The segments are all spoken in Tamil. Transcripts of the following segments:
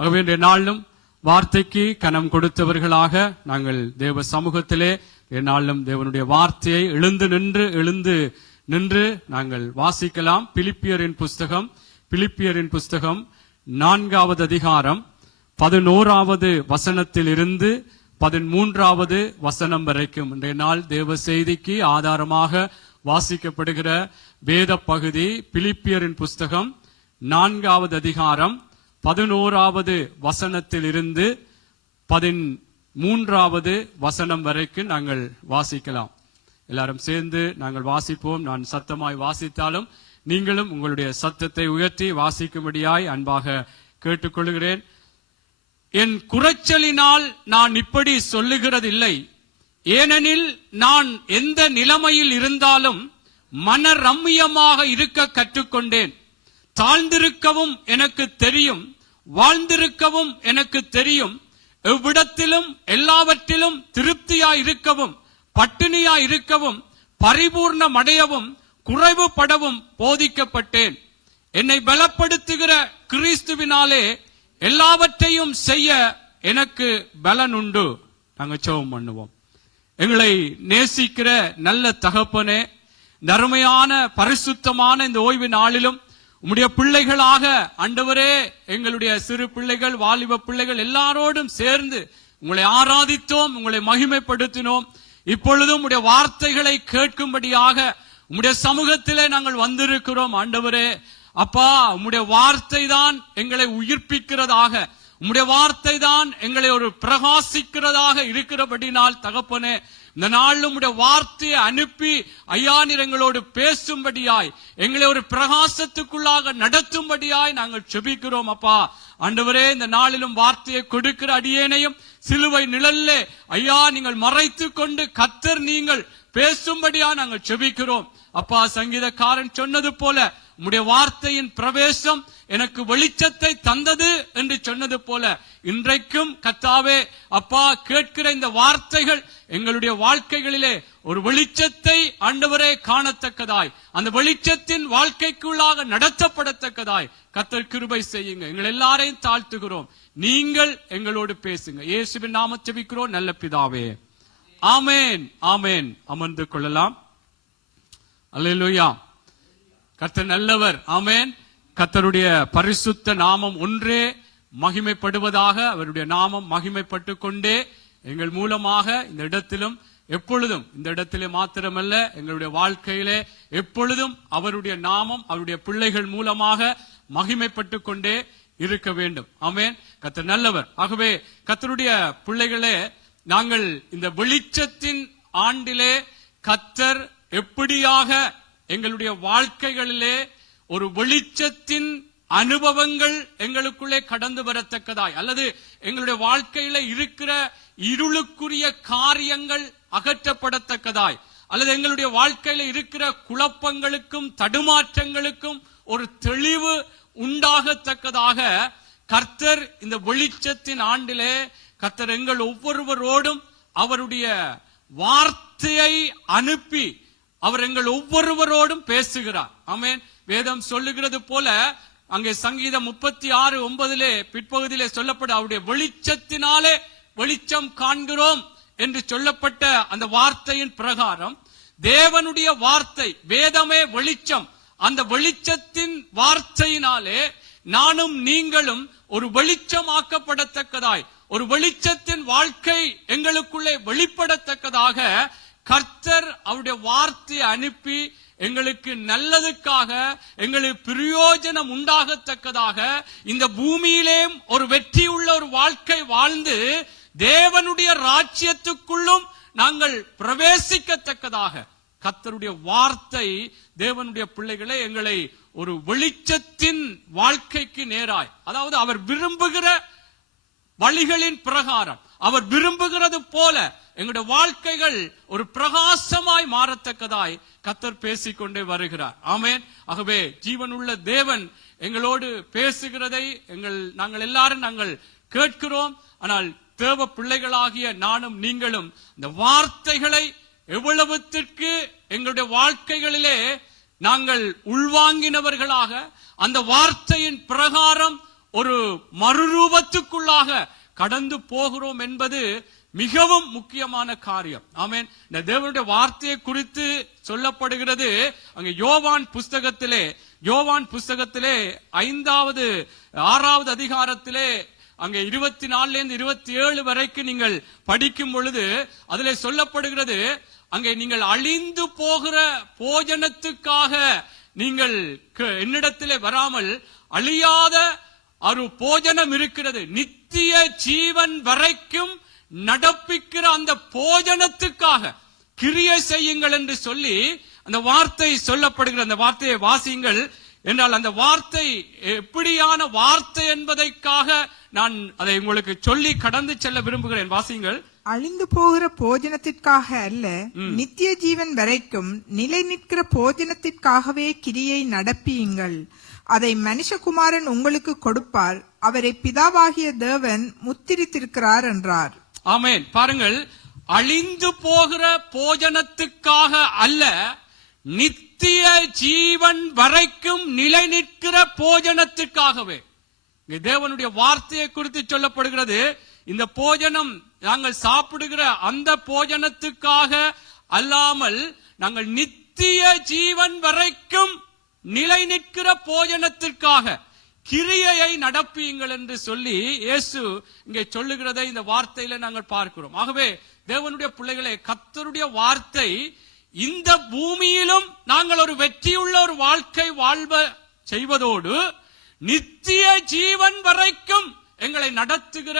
ஆகவே இன்றைய நாளிலும் வார்த்தைக்கு கனம் கொடுத்தவர்களாக நாங்கள் தேவ சமூகத்திலே நாளிலும் தேவனுடைய வார்த்தையை எழுந்து நின்று நாங்கள் வாசிக்கலாம். பிலிப்பியரின் புஸ்தகம் 4வது அதிகாரம் 11வது வசனத்தில் இருந்து 13வது வசனம் வரைக்கும் இன்றைய நாள் தேவ செய்திக்கு ஆதாரமாக வாசிக்கப்படுகிற வேத பகுதி பிலிப்பியரின் புஸ்தகம் 4வது அதிகாரம் 11வது வசனத்தில் இருந்து 13வது வசனம் வரைக்கும் நாங்கள் வாசிக்கலாம். எல்லாரும் சேர்ந்து நாங்கள் வாசிப்போம். நான் சத்தமாய் வாசித்தாலும் நீங்களும் உங்களுடைய சத்தத்தை உயர்த்தி வாசிக்கும்படியாய் அன்பாக கேட்டுக்கொள்கிறேன். என் குறைச்சலினால் நான் இப்படி சொல்லுகிறதில்லை. ஏனெனில் நான் எந்த நிலைமையில் இருந்தாலும் மன ரம்மியமாக இருக்க கற்றுக்கொண்டேன். தாழ்ந்திருக்கவும் எனக்கு தெரியும், வாழ்ந்திருக்கவும் எனக்கு தெரியும். எவ்விடத்திலும் எல்லாவற்றிலும் திருப்தியாய் இருக்கவும், பட்டினியாய் இருக்கவும், பரிபூர்ணமடையவும், குறைவுபடவும் போதிக்கப்பட்டேன். என்னை பலப்படுத்துகிற கிறிஸ்துவினாலே எல்லாவற்றையும் செய்ய எனக்கு பலன் உண்டு. நாங்கள் ஜெபம் பண்ணுவோம். எங்களை நேசிக்கிற நல்ல தகப்பனே, நறுமையான பரிசுத்தமான இந்த ஓய்வு நாளிலும் உம்முடைய பிள்ளைகளாக ஆண்டவரே, எங்களுடைய சிறு பிள்ளைகள், வாலிப பிள்ளைகள் எல்லாரோடும் சேர்ந்து உங்களை ஆராதித்தோம், உங்களை மகிமைப்படுத்தினோம். இப்பொழுதும் உடைய வார்த்தைகளை கேட்கும்படியாக உம்முடைய சமூகத்திலே நாங்கள் வந்திருக்கிறோம். ஆண்டவரே அப்பா, உம்முடைய வார்த்தை தான் எங்களை உயிர்ப்பிக்கிறதாக, உம்முடைய வார்த்தை தான் எங்களை ஒரு பிரகாசிக்கிறதாக இருக்கிறபடினால் தகப்பனே, இந்த நாள் உம்முடைய வார்த்தையை அனுப்பி ஐயா நீர் எங்களோடு பேசும்படியாய், எங்களை ஒரு பிரகாசத்துக்குள்ளாக நடத்தும்படியாய் நாங்கள் செபிக்கிறோம். அப்பா ஆண்டவரே, இந்த நாளிலும் வார்த்தையை கொடுக்கிற அடியேனையும் சிலுவை நிழல்லே ஐயா நீங்கள் மறைத்து கொண்டு கர்த்தர் நீங்கள் பேசும்படியா நாங்கள் செபிக்கிறோம். அப்பா, சங்கீதக்காரன் சொன்னது போல உம்முடைய வார்த்தையின் பிரவேசம் எனக்கு வெளிச்சத்தை தந்தது என்று சொன்னது போல இன்றைக்கும் கர்த்தாவே அப்பா, கேட்கிற இந்த வார்த்தைகள் எங்களுடைய வாழ்க்கைகளிலே ஒரு வெளிச்சத்தை ஆண்டவரே காணத்தக்கதாய், அந்த வெளிச்சத்தின் வாழ்க்கைக்குள்ளாக நடத்தப்படத்தக்கதாய் கர்த்தர் கிருபை செய்யுங்க. எங்கள் எல்லாரையும் தாழ்த்துகிறோம். நீங்கள் எங்களோடு பேசுங்க. இயேசுவின் நாமத்தில் ஜெபிக்கிறோம் நல்ல பிதாவே, ஆமேன் ஆமேன். அமர்ந்து கொள்ளலாம். அல்லேலூயா. கர்த்தர் நல்லவர். ஆமேன். கர்த்தருடைய பரிசுத்த நாமம் ஒன்றே மகிமைப்படுவதாக. அவருடைய நாமம் மகிமைப்பட்டு கொண்டே எங்கள் மூலமாக இந்த இடத்திலும் எப்பொழுதும், இந்த இடத்திலே மாத்திரமல்ல எங்களுடைய வாழ்க்கையிலே எப்பொழுதும் அவருடைய நாமம் அவருடைய பிள்ளைகள் மூலமாக மகிமைப்பட்டு கொண்டே இருக்க வேண்டும். ஆமேன். கர்த்தர் நல்லவர். ஆகவே கர்த்தருடைய பிள்ளைகளே, நாங்கள் இந்த வெளிச்சத்தின் ஆண்டிலே கர்த்தர் எப்படியாக எங்களுடைய வாழ்க்கைகளிலே ஒரு வெளிச்சத்தின் அனுபவங்கள் எங்களுக்குள்ளே கடந்து வரத்தக்கதாய், அல்லது எங்களுடைய வாழ்க்கையில இருக்கிற இருளுக்குரிய காரியங்கள் அகற்றப்படத்தக்கதாய், அல்லது எங்களுடைய வாழ்க்கையில இருக்கிற குழப்பங்களுக்கும் தடுமாற்றங்களுக்கும் ஒரு தெளிவு உண்டாகத்தக்கதாக கர்த்தர் இந்த வெளிச்சத்தின் ஆண்டிலே கர்த்தர் எங்கள் ஒவ்வொருவரோடும் அவருடைய வார்த்தையை அனுப்பி அவர் எங்கள் ஒவ்வொருவரோடும் பேசுகிறார். ஆமென். வேதம் சொல்லுகிறது போல அங்கே சங்கீதம் 36:9 பிற்பகுதியிலே சொல்லப்பட்ட அவருடைய வெளிச்சத்தினாலே வெளிச்சம் காண்கிறோம் என்று சொல்லப்பட்ட அந்த வார்த்தையின் பிரகாரம் தேவனுடைய வார்த்தை, வேதமே வெளிச்சம். அந்த வெளிச்சத்தின் வார்த்தையினாலே நானும் நீங்களும் ஒரு வெளிச்சமாக்கப்படத்தக்கதாய், ஒரு வெளிச்சத்தின் வாழ்க்கை எங்களுக்குள்ளே வெளிப்படத்தக்கதாக கர்த்தர் அவருடைய வார்த்தையை அனுப்பி எங்களுக்கு நல்லதுக்காக, எங்களுக்கு பிரயோஜனம் உண்டாகத்தக்கதாக இந்த பூமியிலே ஒரு வெற்றியுள்ள ஒரு வாழ்க்கை வாழ்ந்து தேவனுடைய ராஜ்யத்துக்குள்ளும் நாங்கள் பிரவேசிக்கத்தக்கதாக கர்த்தருடைய வார்த்தை தேவனுடைய பிள்ளைகளை எங்களை ஒரு வெளிச்சத்தின் வாழ்க்கைக்கு நேராய், அதாவது அவர் விரும்புகிற வழிகளின் பிரகாரம், அவர் விரும்புகிறது போல எங்களுடைய வாழ்க்கைகள் ஒரு பிரகாசமாய் மாறத்தக்கதாய் கர்த்தர் பேசிக்கொண்டே வருகிறார். ஆமென். ஆகவே ஜீவனுள்ள தேவன் எங்களோடு பேசுகிறதை நாங்கள் எல்லாரும் நாங்கள் கேட்கிறோம். ஆனால் தேவ பிள்ளைகளாகிய நானும் நீங்களும் இந்த வார்த்தைகளை எவ்வளவுத்திற்கு எங்களுடைய வாழ்க்கைகளிலே நாங்கள் உள்வாங்கினவர்களாக, அந்த வார்த்தையின் பிரகாரம் ஒரு மறுரூபத்துக்குள்ளாக கடந்து போகிறோம் என்பது மிகவும் முக்கியமான காரியம். ஆமென். இந்த தேவனுடைய வார்த்தையை குறித்து சொல்லப்படுகிறது அங்கே யோவான் புஸ்தகத்திலே 6வது அதிகாரத்திலே அங்கே 24 27 வரைக்கும் நீங்கள் படிக்கும் பொழுது அதிலே சொல்லப்படுகிறது, அங்கே நீங்கள் அழிந்து போகிற போஜனத்துக்காக நீங்கள் என்னிடத்திலே வராமல் அழியாத ஒரு போஜனம் இருக்கிறது, நித்திய ஜீவன் வரைக்கும் நடப்பிக்கிற அந்த போஜனத்துக்காக கிரியை செய்யுங்கள் என்று சொல்லி அந்த வார்த்தை சொல்லப்படுகிற அந்த வார்த்தையை வாசியுங்கள் என்றால் அந்த வார்த்தை எப்படியான வார்த்தை என்பதற்காக நான் அதை உங்களுக்கு சொல்லி கடந்து செல்ல விரும்புகிறேன். வாசியுங்கள். அழிந்து போகிற போஜனத்திற்காக அல்ல, நித்திய ஜீவன் வரைக்கும் நிலை நிற்கிற போஜனத்திற்காகவே கிரியை நடப்பியுங்கள். அதை மனுஷகுமாரன் உங்களுக்கு கொடுப்பார், அவரை பிதாவாகிய தேவன் முத்திரித்திருக்கிறார் என்றார். ஆமென். பாருங்கள், அழிந்து போகிற போஜனத்துக்காக அல்ல, நித்திய ஜீவன் வரைக்கும் நிலை நிற்கிற போஜனத்துக்காகவே. தேவனுடைய வார்த்தையை குறித்து சொல்லப்படுகிறது, இந்த போஜனம் நாங்கள் சாப்பிடுகிற அந்த போஜனத்துக்காக அல்லாமல் நாங்கள் நித்திய ஜீவன் வரைக்கும் நிலை நிற்கிற போஜனத்திற்காக கிரியையை நடப்பியுங்கள் என்று சொல்லி இயேசு இங்கே சொல்லுகிறதை இந்த வார்த்தையில நாங்கள் பார்க்கிறோம். ஆகவே தேவனுடைய பிள்ளைகளே, கர்த்தருடைய வார்த்தை இந்த பூமியிலும் நாங்கள் ஒரு வெற்றியுள்ள ஒரு வாழ்க்கை வாழ்வ செய்வதோடு நித்திய ஜீவன் வரைக்கும் எங்களை நடத்துகிற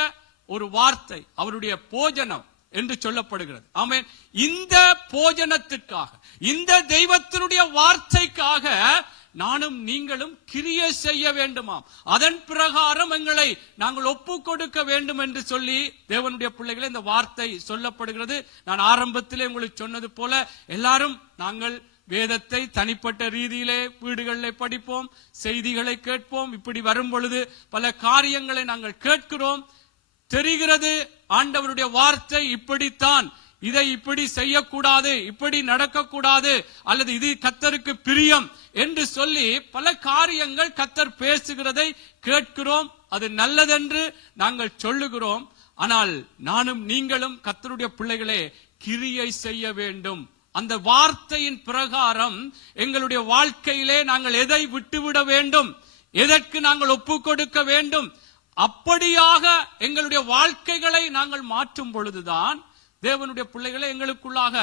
ஒரு வார்த்தை, அவருடைய போஜனம் என்று சொல்லப்படுகிறது. ஆமென். இந்த போஜனத்திற்காக, இந்த தெய்வத்தினுடைய வார்த்தைக்காக நானும் நீங்களும் கிரியை செய்ய வேண்டுமாம். அதன் பிரகாரம் எங்களை நாங்கள் ஒப்பு கொடுக்க வேண்டும் என்று சொல்லி தேவனுடைய பிள்ளைகளை இந்த வார்த்தை சொல்லப்படுகிறது. நான் ஆரம்பத்திலே உங்களுக்கு சொன்னது போல எல்லாரும் நாங்கள் வேதத்தை தனிப்பட்ட ரீதியிலே வீடுகளிலே படிப்போம், செய்திகளை கேட்போம். இப்படி வரும் பொழுது பல காரியங்களை நாங்கள் கேட்கிறோம், தெரிகிறது ஆண்டவருடைய வார்த்தை இப்படித்தான், இதை இப்படி செய்யக்கூடாது, இப்படி நடக்கக்கூடாது, அல்லது இது கர்த்தருக்கு பிரியம் என்று சொல்லி பல காரியங்கள் கர்த்தர் பேசுகிறதை கேட்கிறோம். அது நல்லதென்று நாங்கள் சொல்லுகிறோம். ஆனால் நானும் நீங்களும் கர்த்தருடைய பிள்ளைகளே கிரியை செய்ய வேண்டும். அந்த வார்த்தையின் பிரகாரம் எங்களுடைய வாழ்க்கையிலே நாங்கள் எதை விட்டுவிட வேண்டும், எதற்கு நாங்கள் ஒப்பு கொடுக்க வேண்டும், அப்படியாக எங்களுடைய வாழ்க்கைகளை நாங்கள் மாற்றும் பொழுதுதான் தேவனுடைய பிள்ளைகளை எங்களுக்குள்ளாக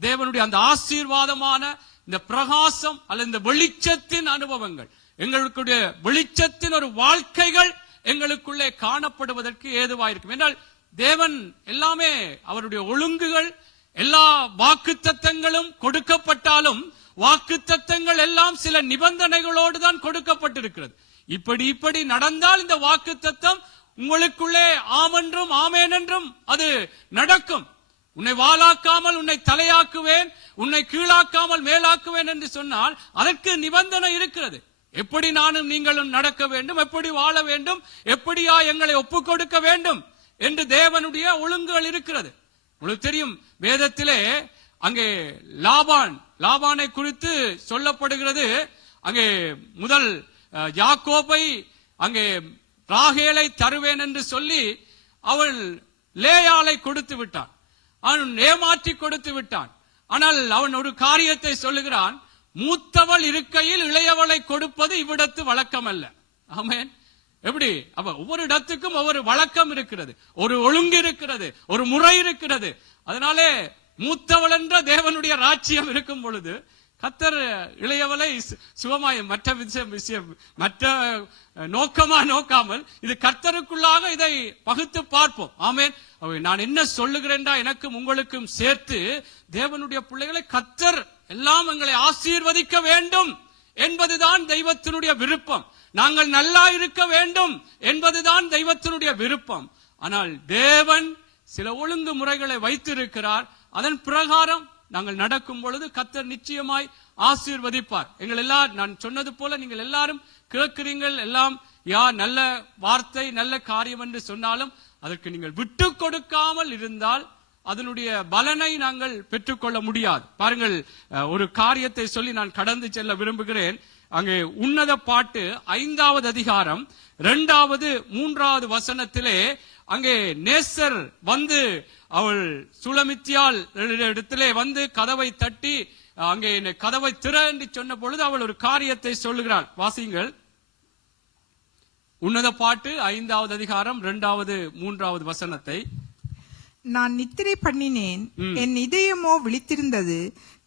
தேவனுடைய அந்த ஆசீர்வாதமான இந்த பிரகாசம் அல்லது இந்த வெளிச்சத்தின் அனுபவங்கள், எங்களுடைய வெளிச்சத்தின் ஒரு வாழ்க்கைகள் எங்களுக்குள்ளே காணப்படுவதற்கு ஏதுவாயிருக்கும். என்றால் தேவன் எல்லாமே அவருடைய ஒழுங்குகள், எல்லா வாக்குத்தத்தங்களும் கொடுக்கப்பட்டாலும் வாக்குத்தத்தங்கள் எல்லாம் சில நிபந்தனைகளோடு தான் கொடுக்கப்பட்டிருக்கிறது. இப்படி நடந்தால் இந்த வாக்குத்தத்தம் உங்களுக்குள்ளே ஆமென்றும் ஆமேன் என்றும் அது நடக்கும். உன்னை வாளாக்காமல் உன்னை தலையாக்குவேன், உன்னை கீழாக்காமல் மேலாக்குவேன் என்று சொன்னால் அதற்கு நிபந்தனை இருக்கிறது. எப்படி நானும் நீங்களும் நடக்க வேண்டும், எப்படி வாழ வேண்டும், எப்படியா எங்களை ஒப்பு கொடுக்க வேண்டும் என்று தேவனுடைய ஒழுங்குகள் இருக்கிறது. உங்களுக்கு தெரியும், வேதத்திலே அங்கே லாபானை குறித்து சொல்லப்படுகிறது. அங்கே முதல் யாக்கோபை அங்கே ராகேலை தருவேன் என்று சொல்லி அவள் லேயாளை கொடுத்து விட்டான், அவன் ஏமாற்றி கொடுத்து விட்டான். ஆனால் அவன் ஒரு காரியத்தை சொல்லுகிறான், மூத்தவள் இருக்கையில் இளையவளை கொடுப்பது இவ்விடத்து வழக்கம் அல்ல. ஆமென். எப்படி? அப்ப ஒவ்வொரு இடத்துக்கும் ஒவ்வொரு வழக்கம் இருக்கிறது, ஒரு ஒழுங்கு இருக்கிறது, ஒரு முறை இருக்கிறது. அதனாலே மூத்தவள் என்ற தேவனுடைய ராஜ்யம் இருக்கும் பொழுது கர்த்தர் இளையவளை சுகமாய் மற்ற நோக்கமா நோக்காமல் இது கர்த்தருக்குள்ளாக இதை பகுத்து பார்ப்போம். ஆமென். நான் என்ன சொல்லுகிறேன்டா எனக்கும் உங்களுக்கும் சேர்த்து தேவனுடைய பிள்ளைகளை கர்த்தர் எல்லாம் எங்களை ஆசீர்வதிக்க வேண்டும் என்பதுதான் தெய்வத்தினுடைய விருப்பம். நாங்கள் நல்லா இருக்க வேண்டும் என்பதுதான் தெய்வத்தினுடைய விருப்பம். ஆனால் தேவன் சில ஒழுங்கு முறைகளை வைத்திருக்கிறார். அதன் பிரகாரம் நாங்கள் நடக்கும் பொழுது கர்த்தர் நிச்சயமாய் ஆசீர்வதிப்பார். எங்கள் எல்லாரும், நான் சொன்னது போல நீங்கள் எல்லாரும் கேட்கிறீர்கள், எல்லாம் நல்ல வார்த்தை நல்ல காரியம் என்று சொன்னாலும் அதற்கு நீங்கள் விட்டு கொடுக்காமல் இருந்தால் அதனுடைய பலனை நாங்கள் பெற்றுக்கொள்ள முடியாது. பாருங்கள், ஒரு காரியத்தை சொல்லி நான் கடந்து செல்ல விரும்புகிறேன். அங்கே உன்னத பாட்டு 5வது அதிகாரம் 2வது 3வது வசனத்திலே அங்கே நேசர் வந்து அவள் சுலமித்தியால் இடத்திலே வந்து கதவை தட்டி அங்கே கதவை திற என்று சொன்ன பொழுது அவள் ஒரு காரியத்தை சொல்லுகிறாள். வாசிங்கள். உன்னத பாட்டு 5வது அதிகாரம் 2வது 3வது வசனத்தை. நான் நித்திரை பண்ணினேன், என் இதயமோ விழித்திருந்தது.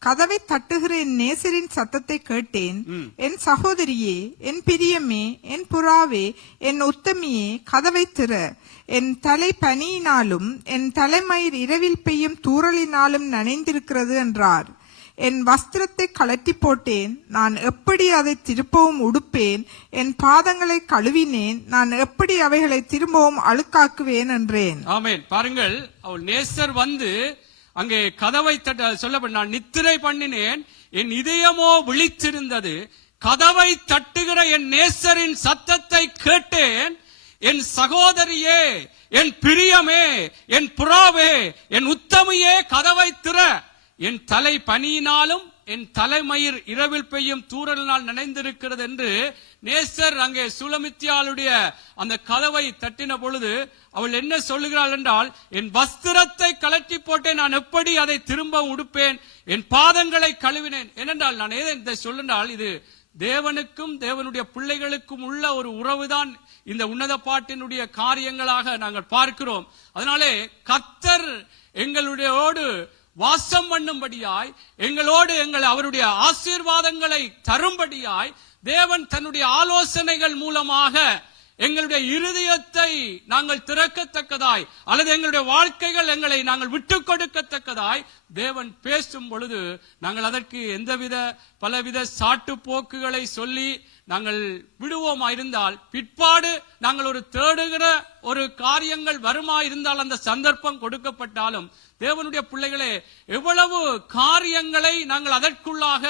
கதவை தட்டுகிற என் நேசரின் சத்தத்தை கேட்டேன். என் சகோதரியே, என் பிரியமே, என் புறாவே, என் உத்தமியே, கதவை திற. என் தலை பனியினாலும் என் தலைமயிர் இரவில் பெய்யும் தூறலினாலும் நனைந்திருக்கிறது என்றார். என் வஸ்திரத்தை கழட்டி போட்டேன், நான் எப்படி அதை திரும்பவும் உடுப்பேன்? என் பாதங்களை கழுவினேன், நான் எப்படி அவைகளை திரும்பவும் அழுக்காக்குவேன் என்றேன். ஆமென். பாருங்கள், அவள் நேசர் வந்து அங்கே கதவை சொல்ல, நான் நித்திரை பண்ணினேன், என் இதயமோ விழித்திருந்தது. கதவை தட்டுகிற என் நேசரின் சத்தத்தை கேட்டேன். என் சகோதரியே, என் பிரியமே, என் புறாவே, என் உத்தமியே, கதவை திற. என் தலை பனியினாலும் என் தலைமயிர் இரவில் பெய்யும் தூறலினால் நனைந்திருக்கிறது என்று நேசர் அங்கே சுலமித்தியாளுடைய அந்த கதவை தட்டின பொழுது அவள் என்ன சொல்லுகிறாள் என்றால், என் வஸ்திரத்தை கழட்டி போட்டேன், நான் எப்படி அதை திரும்ப உடுப்பேன்? என் பாதங்களை கழுவினேன். ஏனென்றால் நான் இதை சொல்லுனால் இது தேவனுக்கும் தேவனுடைய பிள்ளைகளுக்கும் உள்ள ஒரு உறவுதான் இந்த உன்னத பாட்டினுடைய காரியங்களாக நாங்கள் பார்க்கிறோம். அதனாலே கர்த்தர் எங்களுடையோடு வாசம் பண்ணும்படியாய், எங்களோடு அவருடைய ஆசீர்வாதங்களை தரும்படியாய் தேவன் தன்னுடைய ஆலோசனைகள் மூலமாக எங்களுடைய இருதயத்தை நாங்கள் திறக்கத்தக்கதாய் அல்லது எங்களுடைய வாழ்க்கைகள் எங்களை நாங்கள் விட்டுக் கொடுக்கத்தக்கதாய் தேவன் பேசும் பொழுது நாங்கள் அதற்கு எந்தவித பலவித சாட்டு போக்குகளை சொல்லி நாங்கள் விடுவோமா இருந்தால் பிற்பாடு நாங்கள் ஒரு தேடுகிற ஒரு காரியங்கள் வருமா இருந்தால் அந்த சந்தர்ப்பம் கொடுக்கப்பட்டாலும் தேவனுடைய பிள்ளைகளே, எவ்வளவு காரியங்களை நாங்கள் அதற்குள்ளாக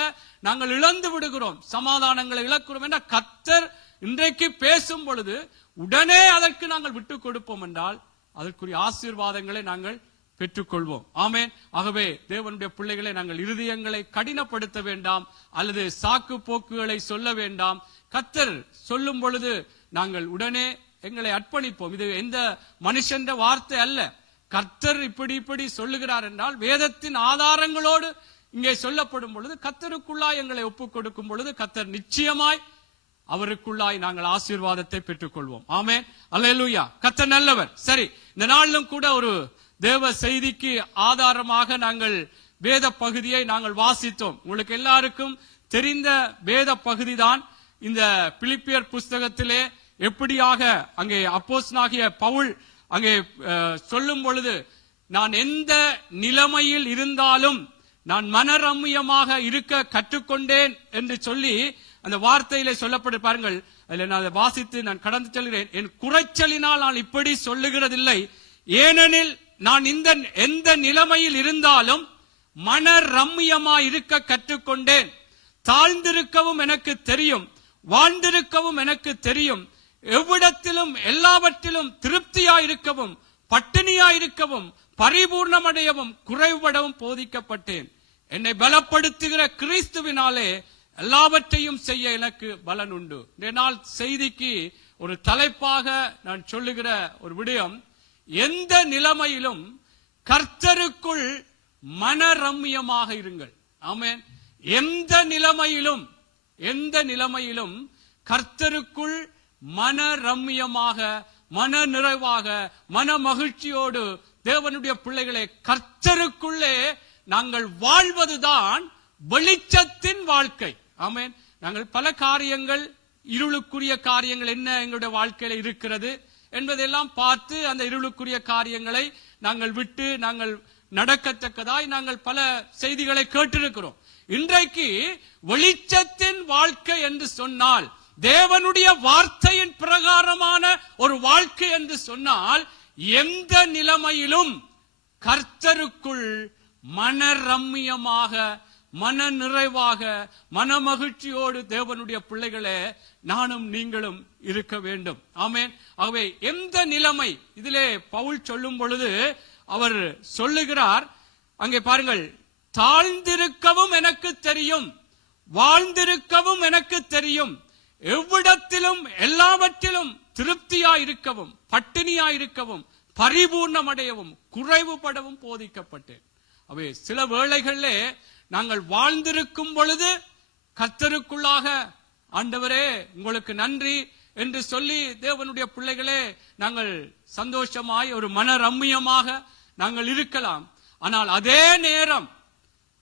நாங்கள் இழந்து விடுகிறோம், சமாதானங்களை இழக்கிறோம் என்ற கர்த்தர் இன்றைக்கு பேசும் பொழுது உடனே அதற்கு நாங்கள் விட்டுக் கொடுப்போம் என்றால் அதற்குரிய ஆசீர்வாதங்களை நாங்கள் பெற்றுக்கொள்வோம். ஆமென். ஆகவே தேவனுடைய பிள்ளைகளை நாங்கள் இருதயங்களை கடினப்படுத்த வேண்டாம் அல்லது சாக்கு போக்குகளை சொல்ல வேண்டாம். கர்த்தர் சொல்லும் பொழுது நாங்கள் உடனே எங்களை அர்ப்பணிப்போம். இது எந்த மனுஷன் வார்த்தை அல்ல. கர்த்தர் இப்படி சொல்லுகிறார் என்றால் வேதத்தின் ஆதாரங்களோடு இங்கே சொல்லப்படும் பொழுது கர்த்தருக்குள்ளாய் எங்களை ஒப்புக் கொடுக்கும் பொழுது கர்த்தர் நிச்சயமாய் அவருக்குள்ளாய் நாங்கள் ஆசீர்வாதத்தை பெற்றுக்கொள்வோம். ஆமென். அல்லேலூயா. கர்த்தர் நல்லவர். சரி, இந்த நாளிலும் கூட ஒரு தேவ செய்திக்கு ஆதாரமாக நாங்கள் வேத பகுதியை நாங்கள் வாசித்தோம். உங்களுக்கு எல்லாருக்கும் தெரிந்த வேத பகுதி தான் இந்த பிலிப்பியர் புஸ்தகத்திலே எப்படியாக அங்கே அப்போஸ்தலனாகிய பவுல் அங்கே சொல்லும் பொழுது, நான் எந்த நிலைமையில் இருந்தாலும் நான் மனரம்யமாக இருக்க கற்றுக்கொண்டேன் என்று சொல்லி அந்த வார்த்தையிலே சொல்லப்பட்டு பாருங்கள். அதில் நான் வாசித்து நான் கடந்து செல்கிறேன். என் குறைச்சலினால் நான் இப்படி சொல்லுகிறதில்லை, ஏனெனில் நான் எந்த நிலைமையில் இருந்தாலும் மனரம்யமாய் இருக்க கற்றுக்கொண்டேன். தாழ்ந்திருக்கவும் எனக்கு தெரியும், வாழ்ந்திருக்கவும் எனக்கு தெரியும். எவ்விடத்திலும் எல்லாவற்றிலும் திருப்தியாயிருக்கவும் பட்டினியாயிருக்கவும் பரிபூர்ணமடையவும் குறைபடவும் போதிக்கப்பட்டேன். என்னை பலப்படுத்துகிற கிறிஸ்துவினாலே எல்லாவற்றையும் செய்ய எனக்கு பலன் உண்டு. இந்த நாள் செய்திக்கு ஒரு தலைப்பாக நான் சொல்லுகிற ஒரு விடயம், எந்த நிலைமையிலும் கர்த்தருக்குள் மனரம்யமாக இருங்கள். ஆமென். எந்த நிலைமையிலும் கர்த்தருக்குள் மனரம்யமாக, மன நிறைவாக, மன மகிழ்ச்சியோடு தேவனுடைய பிள்ளைகளை கர்த்தருக்குள்ளே நாங்கள் வாழ்வதுதான் வெளிச்சத்தின் வாழ்க்கை. ஆமென். நாங்கள் பல காரியங்கள், இருளுக்குரிய காரியங்கள் என்ன எங்களுடைய வாழ்க்கையில இருக்கிறது என்பதெல்லாம் பார்த்து அந்த இருளுக்குரிய காரியங்களை நாங்கள் விட்டு நாங்கள் நடக்கத்தக்கதாய் நாங்கள் பல செய்திகளை கேட்டிருக்கிறோம். இன்றைக்கு வெளிச்சத்தின் வாழ்க்கை என்று சொன்னால், தேவனுடைய வார்த்தையின் பிரகாரமான ஒரு வாழ்க்கை என்று சொன்னால், எந்த நிலைமையிலும் கர்த்தருக்குள் மனரம்யமாக, மன நிறைவாக, மன மகிழ்ச்சியோடு தேவனுடைய பிள்ளைகளே நானும் நீங்களும் இருக்க வேண்டும். ஆமென். ஆகவே எந்த நிலைமை, இதிலே பவுல் சொல்லும் பொழுது அவர் சொல்லுகிறார், அங்கே பாருங்கள், தாழ்ந்திருக்கவும் எனக்கு தெரியும், வாழ்ந்திருக்கவும் எனக்கு தெரியும். எவ்விடத்திலும் எல்லாவற்றிலும் திருப்தியாயிருக்கவும் பட்டினியாயிருக்கவும் பரிபூர்ணமடையவும் குறைவுபடவும் போதிக்கப்பட்டேன். அவை சில வேளைகளிலே நாங்கள் வாழ்ந்திருக்கும் பொழுது கர்த்தருக்குள்ளாக ஆண்டவரே உங்களுக்கு நன்றி என்று சொல்லி தேவனுடைய பிள்ளைகளே நாங்கள் சந்தோஷமாய் ஒரு மன ரம்மியமாக நாங்கள் இருக்கலாம். ஆனால் அதே நேரம்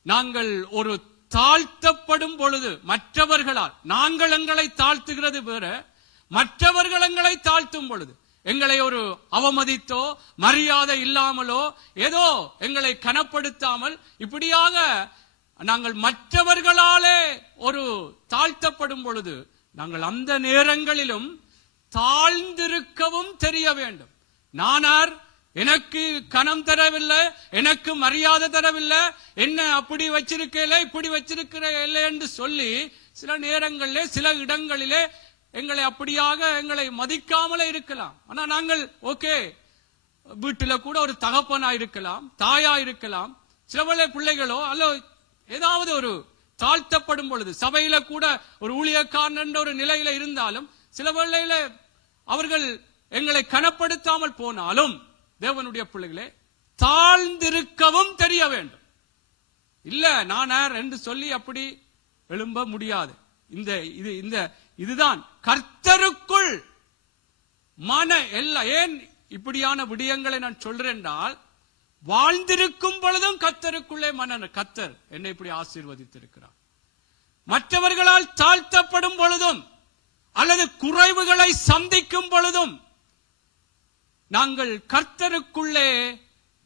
நாங்கள் ஒரு தாழ்த்தப்படும் பொழுது மற்றவர்களால், நாங்கள் எங்களை தாழ்த்துகிறது வேற, மற்றவர்கள் எங்களை தாழ்த்தும் பொழுது, எங்களை ஒரு அவமதித்தோ மரியாதை இல்லாமலோ ஏதோ எங்களை கனப்படுத்தாமல் இப்படியாக நாங்கள் மற்றவர்களாலே ஒரு தாழ்த்தப்படும் பொழுது நாங்கள் அந்த நேரங்களிலும் தாழ்ந்திருக்கவும் தெரிய வேண்டும். நானார், எனக்கு கனம் தரவில்லை, எனக்கு மரியாதை தரவில்லை, என்ன அப்படி வச்சிருக்கல இப்படி வச்சிருக்கிற இல்லை என்று சொல்லி சில நேரங்களிலே சில இடங்களிலே எங்களை அப்படியாக எங்களை மதிக்காமலே இருக்கலாம். ஆனா நாங்கள் ஓகே, வீட்டில கூட ஒரு தகப்பனா இருக்கலாம், தாயா இருக்கலாம், சில பிள்ளைகளோ அல்ல ஏதாவது ஒரு தாழ்த்தப்படும் பொழுது சபையில கூட ஒரு ஊழியக்காரன் என்ற ஒரு நிலையில இருந்தாலும் சில வேளையில அவர்கள் எங்களை கனப்படுத்தாமல் போனாலும் தேவனுடைய பிள்ளைகளே தாழ்ந்திருக்கவும் தெரிய வேண்டும். இல்ல நானார் என்று சொல்லி அப்படி எழும்ப முடியாது. இதுதான் கர்த்தருக்குள் மன எல்லாம். ஏன் இப்படியான விடயங்களை நான் சொல்றேன் என்றால், வாழ்ந்திருக்கும் பொழுதும் கர்த்தருக்குள்ளே கர்த்தர் என்னை இப்படி ஆசீர்வதித்திருக்கிறார். மற்றவர்களால் தாழ்த்தப்படும் பொழுதும் அல்லது குறைவுகளை சந்திக்கும் பொழுதும் நாங்கள் கர்த்தருக்குள்ளே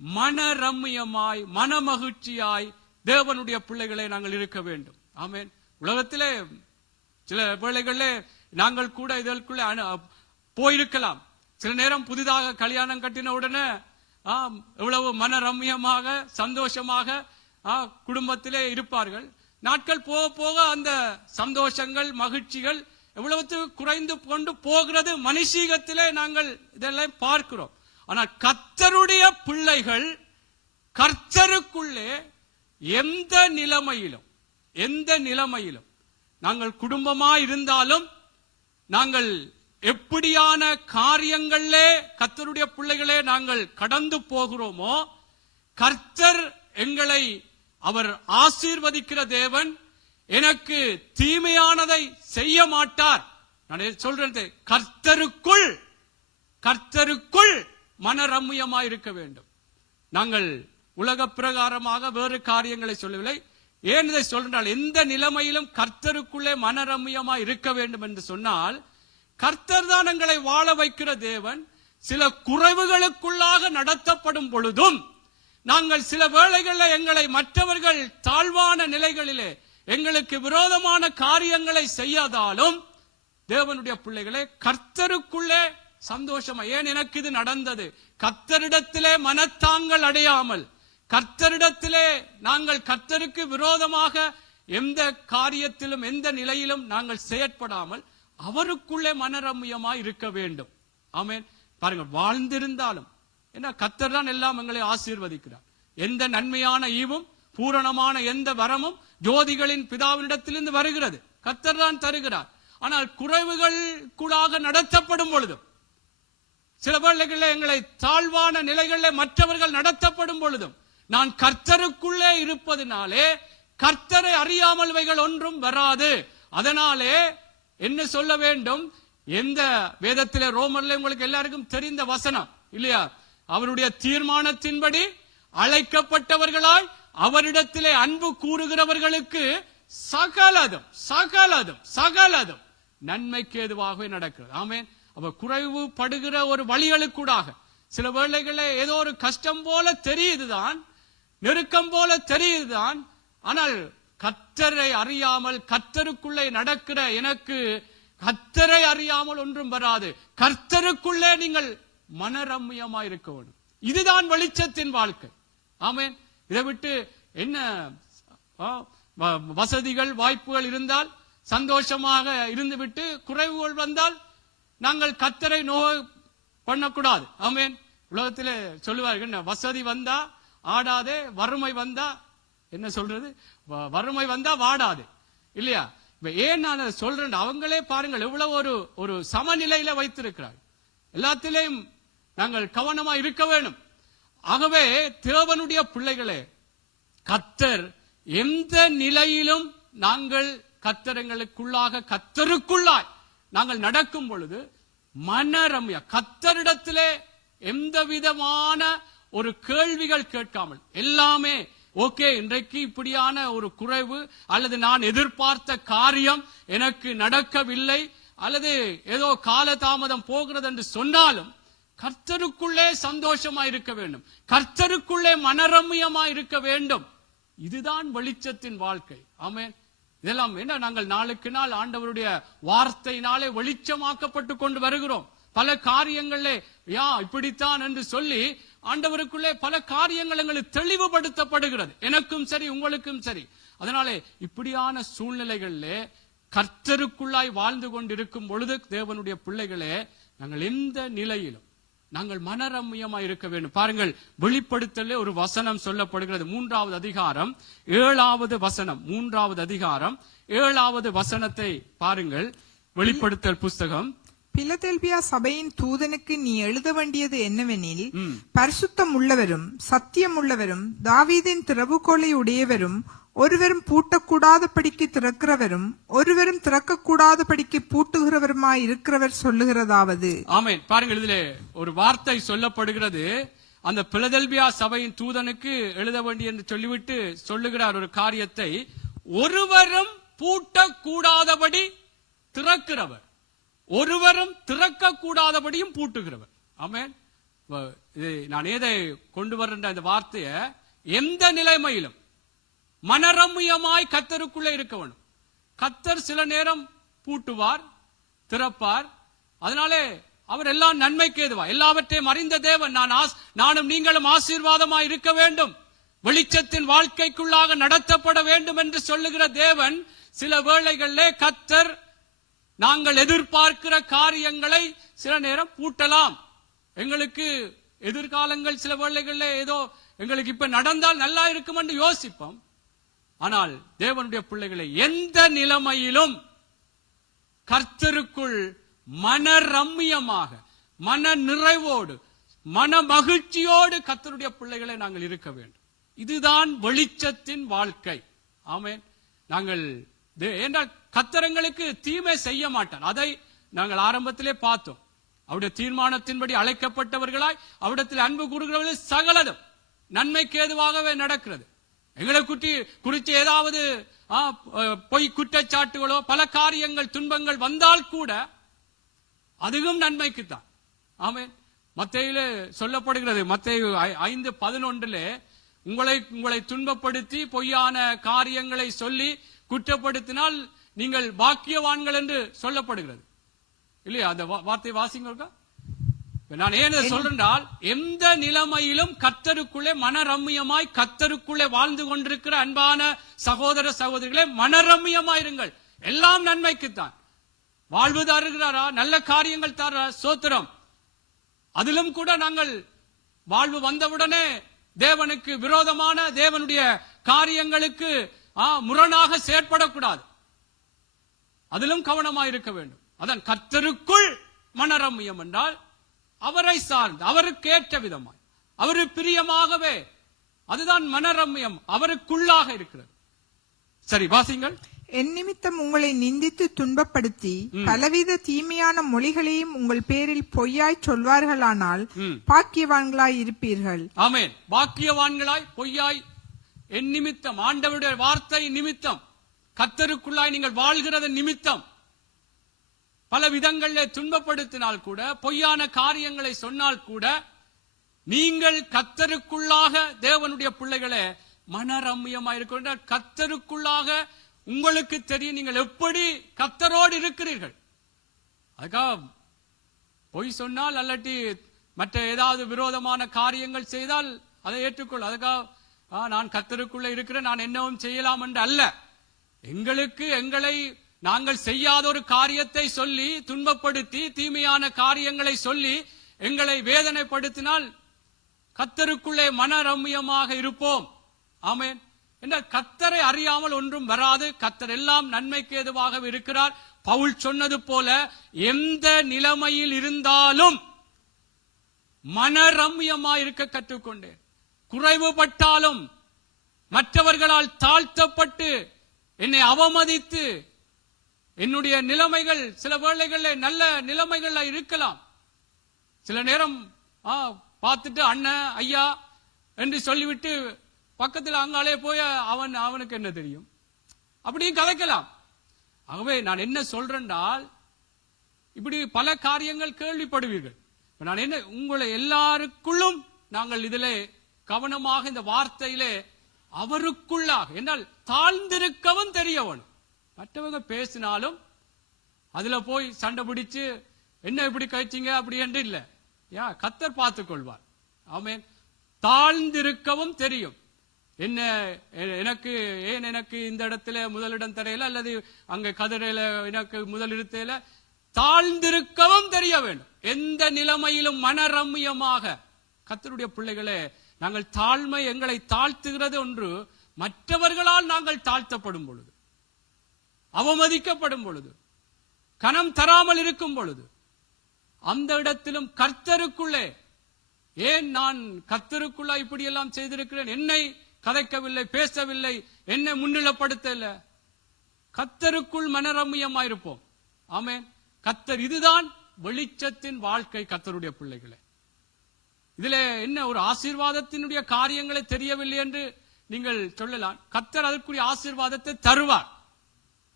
மன ரம்மியமாய் மன மகிழ்ச்சியாய் தேவனுடைய பிள்ளைகளை நாங்கள் இருக்க வேண்டும். ஆமென். உலகத்திலே சில வேளைகளிலே நாங்கள் கூட இதற்குள்ளே போயிருக்கலாம். சில நேரம் புதிதாக கல்யாணம் கட்டின உடனே எவ்வளவு மன ரம்மியமாக சந்தோஷமாக குடும்பத்திலே இருப்பார்கள். நாட்கள் போக போக அந்த சந்தோஷங்கள் மகிழ்ச்சிகள் எவ்வளவு குறைந்து கொண்டு போகிறது. மனுஷீகத்திலே நாங்கள் இதெல்லாம் பார்க்கிறோம். ஆனால் கர்த்தருடைய பிள்ளைகள் கர்த்தருக்குள்ளே எந்த நிலைமையிலும் நாங்கள் குடும்பமா இருந்தாலும் நாங்கள் எப்படியான காரியங்களே கர்த்தருடைய பிள்ளைகளே நாங்கள் கடந்து போகிறோமோ, கர்த்தர் எங்களை அவர் ஆசீர்வதிக்கிற தேவன், எனக்கு தீமையானதை செய்ய மாட்டார். நான் சொல்றேன், கர்த்தருக்குள் மனரம்மியமாய் இருக்க வேண்டும். நாங்கள் உலக பிரகாரமாக வேறு காரியங்களை சொல்லவில்லை. ஏன் இதை சொல்றால், எந்த நிலைமையிலும் கர்த்தருக்குள்ளே மனரம்மியமாய் இருக்க வேண்டும் என்று சொன்னால், கர்த்தர் தான் எங்களை வாழ வைக்கிற தேவன். சில குறைவுகளுக்குள்ளாக நடத்தப்படும் பொழுதும் நாங்கள் சில வேளைகளில் எங்களை மற்றவர்கள் தாழ்வான நிலைகளிலே எங்களுக்கு விரோதமான காரியங்களை செய்யாதாலும் தேவனுடைய பிள்ளைகளே கர்த்தருக்குள்ளே சந்தோஷமா, ஏன் எனக்கு இது நடந்தது, கர்த்தரிடத்திலே மனத்தாங்கள் அடையாமல், கர்த்தரிடத்திலே நாங்கள் கர்த்தருக்கு விரோதமாக எந்த காரியத்திலும் எந்த நிலையிலும் நாங்கள் செயற்படாமல் அவருக்குள்ளே மனரம்மியமாய் இருக்க வேண்டும். ஆமென். பாருங்க, வாழ்ந்திருந்தாலும் என்ன, கர்த்தர் தான் எல்லாம் எங்களை ஆசீர்வதிக்கிறார். எந்த நன்மையான ஈவும் பூரணமான எந்த வரமும் ஜோதிகளின் பிதாவினிடத்திலிருந்து வருகிறது, கர்த்தர் தான் தருகிறார். ஆனால் குறைவுகளுக்குள்ளாக நடத்தப்படும் பொழுதும், சில வேளைகளில் எங்களை தாழ்வான நிலைகளில் மற்றவர்கள் நடத்தப்படும் பொழுதும் நான் கர்த்தருக்குள்ளே இருப்பதினாலே கர்த்தரை அறியாமல்வைகள் ஒன்றும் வராது. அதனாலே என்ன சொல்ல வேண்டும், எந்த வேதத்திலே ரோமர்ல உங்களுக்கு எல்லாருக்கும் தெரிந்த வசனம் இல்லையா, அவருடைய தீர்மானத்தின்படி அழைக்கப்பட்டவர்களாய் அவரிடத்திலே அன்பு கூறுகிறவர்களுக்கு சகலதும் சகலதும் சகலதும் நன்மைக்கு ஏதுவாகவே நடக்கிறது. ஆமென். அவ குறைவு படுகிற ஒரு வழிகளுக்கூடாக சில வேளைகளே ஏதோ ஒரு கஷ்டம் போல தெரியுதுதான், நெருக்கம் போல தெரியுதுதான். ஆனால் கர்த்தரை அறியாமல், கர்த்தருக்குள்ளே நடக்கிற எனக்கு கர்த்தரை அறியாமல் ஒன்றும் வராது. கர்த்தருக்குள்ளே நீங்கள் மனரம்மியமாய் இருக்க வேண்டும். இதுதான் வெளிச்சத்தின் வாழ்க்கை. ஆமென். இதை விட்டு என்ன வசதிகள் வாய்ப்புகள் இருந்தால் சந்தோஷமாக இருந்துவிட்டு குறைவுகள் வந்தால் நாங்கள் கர்த்தரை பண்ணக்கூடாது. ஆமென். உலகத்திலே சொல்லுவார்கள், வசதி வந்தா ஆடாதே, வறுமை வந்தா என்ன சொல்றது, வறுமை வந்தா வாடாது. இல்லையா? இப்ப ஏன் நான் அதை சொல்றேன், அவங்களே பாருங்கள் எவ்வளவு ஒரு சமநிலையில வைத்திருக்கிறார். எல்லாத்திலையும் நாங்கள் கவனமா இருக்க வேண்டும். ஆகவே தேவனுடைய பிள்ளைகளே, கர்த்தர் எந்த நிலையிலும் நாங்கள் கர்த்தருக்குள்ளாய் நாங்கள் நடக்கும் பொழுது மனரம்யா, கர்த்தரிடத்திலே எந்த விதமான ஒரு கேள்விகள் கேட்காமல் எல்லாமே ஓகே, இன்றைக்கு இப்படியான ஒரு குறைவு அல்லது நான் எதிர்பார்த்த காரியம் எனக்கு நடக்கவில்லை அல்லது ஏதோ காலதாமதம் போகிறது என்று சொன்னாலும் கர்த்தருக்குள்ளே சந்தோஷமா இருக்க வேண்டும், கர்த்தருக்குள்ளே மனரம்யமா இருக்க வேண்டும். இதுதான் வெளிச்சத்தின் வாழ்க்கை. ஆமென். இதெல்லாம் என்ன, நாங்கள் நாளுக்கு நாள் ஆண்டவருடைய வார்த்தையினாலே வெளிச்சமாக்கப்பட்டு கொண்டு வருகிறோம். பல காரியங்களே இப்படித்தான் என்று சொல்லி ஆண்டவருக்குள்ளே பல காரியங்கள் எங்களுக்கு தெளிவுபடுத்தப்படுகிறது, எனக்கும் சரி உங்களுக்கும் சரி. அதனாலே இப்படியான சூழ்நிலைகளிலே கர்த்தருக்குள்ளாய் வாழ்ந்து கொண்டிருக்கும் பொழுது தேவனுடைய பிள்ளைகளே, நாங்கள் எந்த நிலையிலும் நாங்கள் மனரம்யமாய் இருக்க வேண்டும். பாருங்கள், வெளிப்படுத்தலே ஒரு வசனம் சொல்லப்படுகிறது. 3வது அதிகாரம் 7வது வசனம். 3வது அதிகாரம் 7வது வசனத்தை பாருங்கள். வெளிப்படுத்தல் புஸ்தகம். பிலதெல்பியா சபையின் தூதனுக்கு நீ எழுத வேண்டியது என்னவெனில், பரிசுத்தம் உள்ளவரும் சத்தியம் உள்ளவரும் தாவீதின் திறவுகோலை உடையவரும் ஒருவரும் பூட்டக்கூடாதபடிக்கு திறக்கிறவரும் ஒருவரும் திறக்கக்கூடாதபடிக்கு பூட்டுகிறவருமாய் இருக்கிறவர் சொல்லுகிறதாவது. ஆமென். பாருங்கள், இதிலே ஒரு வார்த்தை சொல்லப்படுகிறது. அந்த பிலதெல்பியா சபையின் தூதனுக்கு எழுத வேண்டிய என்று சொல்லிவிட்டு சொல்லுகிறார் ஒரு காரியத்தை, ஒருவரும் பூட்டக்கூடாதபடி திறக்கிறவர், ஒருவரும் திறக்கக்கூடாதபடியும் பூட்டுகிறவர். ஆமென். நான் ஏதை கொண்டு வருகின்ற அந்த வார்த்தையை எந்த நிலைமையிலும் மனரம்யமாய் கர்த்தருக்குள்ளே இருக்க வேண்டும். கர்த்தர் சில நேரம் பூட்டுவார், திறப்பார். அதனாலே அவர் எல்லாம் நன்மைக்கு ஏதுவார். எல்லாவற்றையும் அறிந்த தேவன், நானும் நீங்களும் ஆசீர்வாதமாய் இருக்க வேண்டும், வெளிச்சத்தின் வாழ்க்கைக்குள்ளாக நடத்தப்பட வேண்டும் என்று சொல்லுகிற தேவன், சில வேளைகளிலே கர்த்தர் நாங்கள் எதிர்பார்க்கிற காரியங்களை சில நேரம் பூட்டலாம். எங்களுக்கு எதிர்காலங்கள் சில வேளைகளிலே ஏதோ எங்களுக்கு இப்ப நடந்தால் நல்லா இருக்கும் என்று யோசிப்போம். ஆனால் தேவனுடைய பிள்ளைகளை எந்த நிலைமையிலும் கர்த்தருக்குள் மனரம்யமாக, மன நிறைவோடு, மன மகிழ்ச்சியோடு கர்த்தருடைய பிள்ளைகளை நாங்கள் இருக்க வேண்டும். இதுதான் வெளிச்சத்தின் வாழ்க்கை. ஆமென். நாங்கள் என்றால் கர்த்தர்களுக்கு தீமை செய்ய மாட்டார். அதை நாங்கள் ஆரம்பத்திலே பார்த்தோம். அவருடைய தீர்மானத்தின்படி அழைக்கப்பட்டவர்களாய் அவரிடத்தில் அன்பு கூறுகிறவர்கள் சகலதும் நன்மைக்கு ஏதுவாகவே நடக்கிறது. எங்களை குறித்து ஏதாவது பொய் குற்றச்சாட்டுகளோ பல காரியங்கள் துன்பங்கள் வந்தால் கூட அதுவும் நன்மைக்குத்தான். ஆமென். மத்தேயுவிலே சொல்லப்படுகிறது, மத்தேயு 5:11 உங்களை துன்பப்படுத்தி பொய்யான காரியங்களை சொல்லி குற்றப்படுத்தினால் நீங்கள் பாக்கியவான்கள் என்று சொல்லப்படுகிறது இல்லையா? அந்த வார்த்தை வாசிங்க. நான் ஏன் சொல்றேன், எந்த நிலைமையிலும் கர்த்தருக்குள்ளே மனரம்யமாய் கர்த்தருக்குள்ளே வாழ்ந்து கொண்டிருக்கிற அன்பான சகோதர சகோதரிகளே, மனரம்யமாயிருங்கள். எல்லாம் நன்மைக்குத்தான். வாழ்வு தருகிறாரா, நல்ல காரியங்கள் தர சோத்திரம். அதிலும் கூட நாங்கள் வாழ்வு வந்தவுடனே தேவனுக்கு விரோதமான தேவனுடைய காரியங்களுக்கு முரணாக செயற்படக்கூடாது. அதிலும் கவனமாயிருக்க வேண்டும். அதான் கர்த்தருக்குள் மனரம்யம் என்றால் அவரை சார்ந்து அவருக்கு ஏற்ற விதமாய் அவரு பிரியமாகவே, அதுதான் மனரம்யம், அவருக்குள்ளாக இருக்கிறது. சரி, வாசிங்கள். என் நிமித்தம் உங்களை நிந்தித்து துன்பப்படுத்தி பலவித தீமையான மொழிகளையும் உங்கள் பேரில் பொய்யாய் சொல்வார்களானால் பாக்கியவான்களாய் இருப்பீர்கள். ஆமென். பாக்கியவான்களாய் பொய்யாய் என் நிமித்தம், ஆண்டவருடைய வார்த்தை நிமித்தம், கர்த்தருக்குள்ளாய் நீங்கள் வாழ்கிறது நிமித்தம் பல விதங்களிலே துன்பப்படுத்தினால் கூட, பொய்யான காரியங்களை சொன்னால் கூட, நீங்கள் கர்த்தருக்குள்ளாக தேவனுடைய பிள்ளைகளே மனரம்யமாயிருக்க. கர்த்தருக்குள்ளாக உங்களுக்கு தெரியும் நீங்கள் எப்படி கர்த்தரோடு இருக்கிறீர்கள். அதுக்காக பொய் சொன்னால் அல்லாட்டி மற்ற ஏதாவது விரோதமான காரியங்கள் செய்தால் அதை ஏற்றுக்கொள். அதுக்காக நான் கர்த்தருக்குள்ள இருக்கிறேன், நான் என்னவும் செய்யலாம் என்று அல்ல. எங்களை நாங்கள் செய்யாத ஒரு காரியத்தை சொல்லி துன்பப்படுத்தி தீமையான காரியங்களை சொல்லி எங்களை வேதனைப்படுத்தினால் கர்த்தருக்குள்ளே மனரம்யமாக இருப்போம். ஆமென். என்றால் கர்த்தரை அறியாமல் ஒன்றும் வராது. கர்த்தர் எல்லாம் நன்மைக்கு ஏதுவாக இருக்கிறார். பவுல் சொன்னது போல எந்த நிலைமையில் இருந்தாலும் மனரம்யமாய் இருக்க கற்றுக்கொண்டேன். குறைவுபட்டாலும் மற்றவர்களால் தாழ்த்தப்பட்டு என்னை அவமதித்து என்னுடைய நிலைமைகள் சில வேளைகளில் நல்ல நிலைமைகள்ல இருக்கலாம். சில நேரம் பார்த்துட்டு அண்ணன் ஐயா என்று சொல்லிவிட்டு பக்கத்தில் அங்காலே போய் அவனுக்கு என்ன தெரியும் அப்படியும் கதைக்கலாம். ஆகவே நான் என்ன சொல்றேன்னால், இப்படி பல காரியங்கள் கேள்விப்படுவீர்கள். நான் என்ன உங்களை எல்லாருக்குள்ளும் நாங்கள் இதிலே கவனமாக இந்த வார்த்தையிலே அவருக்குள்ளாக என்றால் தாழ்ந்திருக்கவும் தெரியவன். மற்றவங்க பேசினாலும் அதுல போய் சண்டை பிடிச்சு என்ன இப்படி கழிச்சிங்க அப்படி என்று இல்லை. கர்த்தர் பார்த்துக் கொள்வார். ஆமென். தாழ்ந்திருக்கவும் தெரியும். என்ன எனக்கு இந்த இடத்துல முதலிடம் தரையில அல்லது அங்க கதிரையில எனக்கு முதலிடத்தில தாழ்ந்திருக்கவும் தெரிய வேண்டும். எந்த நிலைமையிலும் மனரம்யமாக கர்த்தருடைய பிள்ளைகளே, நாங்கள் தாழ்மை எங்களை தாழ்த்துகிறது ஒன்று. மற்றவர்களால் நாங்கள் தாழ்த்தப்படும் பொழுது, அவமதிக்கப்படும் பொழுது, கனம் தராமல் இருக்கும் பொழுது, அந்த இடத்திலும் கர்த்தருக்குள்ளே ஏன் நான் கர்த்தருக்குள்ள இப்படி எல்லாம் செய்திருக்கிறேன், என்னை கதைக்கவில்லை, பேசவில்லை, என்னை முன்னிலைப்படுத்தல, கர்த்தருக்குள் மனரம்யமாயிருப்போம். ஆமென். கர்த்தர், இதுதான் வெளிச்சத்தின் வாழ்க்கை. கர்த்தருடைய பிள்ளைகளே, இதுல என்ன ஒரு ஆசீர்வாதத்தினுடைய காரியங்களை தெரியவில்லை என்று நீங்கள் சொல்லலாம். கர்த்தர் அதற்குரிய ஆசீர்வாதத்தை தருவார்.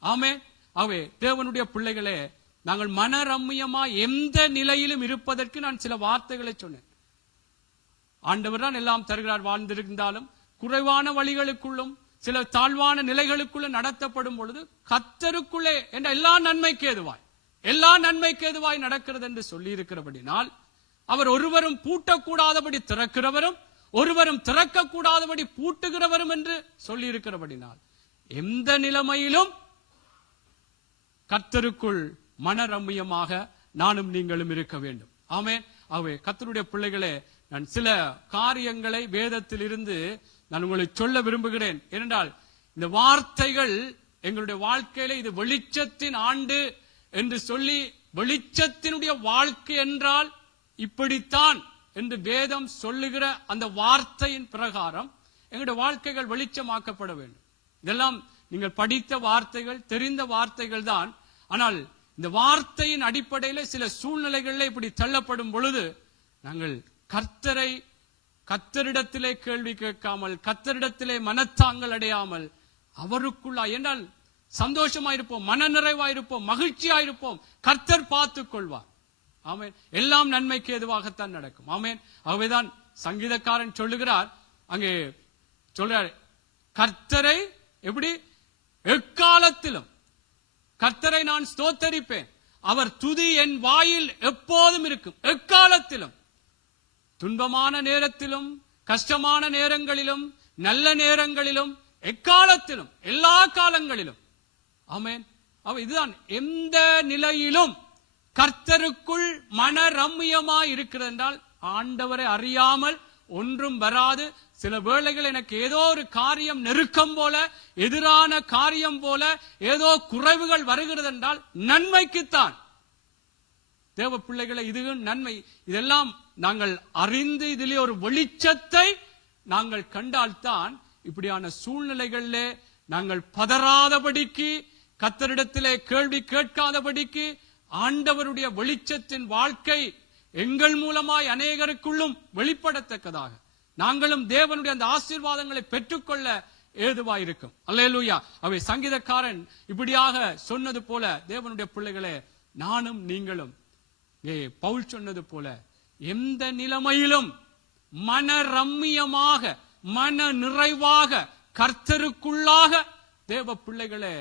ஆமென். ஆகவே தேவனுடைய பிள்ளைகளே, நாங்கள் மனரம்யமா எந்த நிலையிலும் இருப்பதற்கு நான் சில வார்த்தைகளை சொன்னேன். ஆண்டவர் தான் எல்லாம் தருகிறார். வாழ்ந்திருந்தாலும் குறைவான வழிகளுக்குள்ளும் சில தாழ்வான நிலைகளுக்குள்ள நடத்தப்படும் பொழுது கர்த்தருக்குள்ளே என்ற எல்லா நன்மைக்கு ஏதுவாய் நடக்கிறது என்று சொல்லி இருக்கிறபடினால், அவர் ஒருவரும் பூட்டக்கூடாதபடி திறக்கிறவரும் ஒருவரும் திறக்க கூடாதபடி பூட்டுகிறவரும் என்று சொல்லி இருக்கிறபடினால், எந்த நிலைமையிலும் கர்த்தருக்குள் மனரம்யமாக நானும் நீங்களும் இருக்க வேண்டும். ஆமென். ஆகவே கர்த்தருடைய பிள்ளைகளே, நான் சில காரியங்களை வேதத்தில் இருந்து நான் உங்களை சொல்ல விரும்புகிறேன். ஏனென்றால் இந்த வார்த்தைகள் எங்களுடைய வாழ்க்கையில இது வெளிச்சத்தின் ஆண்டு என்று சொல்லி, வெளிச்சத்தினுடைய வாழ்க்கை என்றால் இப்படித்தான் என்று வேதம் சொல்லுகிற அந்த வார்த்தையின் பிரகாரம் எங்களுடைய வாழ்க்கைகள் வெளிச்சமாக்கப்பட வேண்டும். இதெல்லாம் நீங்கள் படித்த வார்த்தைகள், தெரிந்த வார்த்தைகள் தான். ஆனால் இந்த வார்த்தையின் அடிப்படையில் சில சூழ்நிலைகளில் இப்படி தள்ளப்படும் பொழுது நாங்கள் கர்த்தரிடத்திலே கேள்வி கேட்காமல், கர்த்தரிடத்திலே மனத்தாங்கள் அடையாமல், அவருக்குள்ளா என்றால் சந்தோஷமாயிருப்போம், மன நிறைவாயிருப்போம், மகிழ்ச்சியாயிருப்போம். கர்த்தர் பார்த்துக் கொள்வார். ஆமென். எல்லாம் நன்மைக்கு ஏதுவாகத்தான் நடக்கும். ஆமென். ஆகவேதான் சங்கீதக்காரன் சொல்லுகிறார், அங்கே சொல்றார், கர்த்தரை எப்படி எக்காலத்திலும் கர்த்தரை நான் ஸ்தோத்தரிப்பேன், அவர் துதி என் வாயில் எப்போதும் இருக்கும். எக்காலத்திலும், துன்பமான நேரத்திலும், கஷ்டமான நேரங்களிலும், நல்ல நேரங்களிலும், எக்காலத்திலும், எல்லா காலங்களிலும். ஆமென். இதுதான் எந்த நிலையிலும் கர்த்தருக்குள் மனரம்யமாய் இருக்கிறது என்றால், ஆண்டவரை அறியாமல் ஒன்றும் வராது. சில வேளைகள் எனக்கு ஏதோ ஒரு காரியம் நெருக்கம் போல, எதிரான காரியம் போல, ஏதோ குறைவுகள் வருகிறது என்றால் நன்மைக்குத்தான். தேவ பிள்ளைகளை, இதுவும் நன்மை. இதெல்லாம் நாங்கள் அறிந்து இதிலே ஒரு வெளிச்சத்தை நாங்கள் கண்டால்தான் இப்படியான சூழ்நிலைகளிலே நாங்கள் பதறாதபடிக்கு, கர்த்தரிடத்திலே கேள்வி கேட்காதபடிக்கு, ஆண்டவருடைய வெளிச்சத்தின் வாழ்க்கை எங்கள் மூலமாய் அநேகருக்குள்ளும் வெளிப்படத்தக்கதாக நாங்களும் தேவனுடைய அந்த ஆசீர்வாதங்களை பெற்றுக்கொள்ள ஏதுவாயிருக்கும். அல்லேலூயா. அவை சங்கீதக்காரன் இப்படியாக சொன்னது போல, தேவனுடைய பிள்ளைகளே, நானும் நீங்களும் பவுல் சொன்னது போல எந்த நிலைமையிலும் மனரம்யமாக, மன நிறைவாக, கர்த்தருக்குள்ளாக தேவ பிள்ளைகளே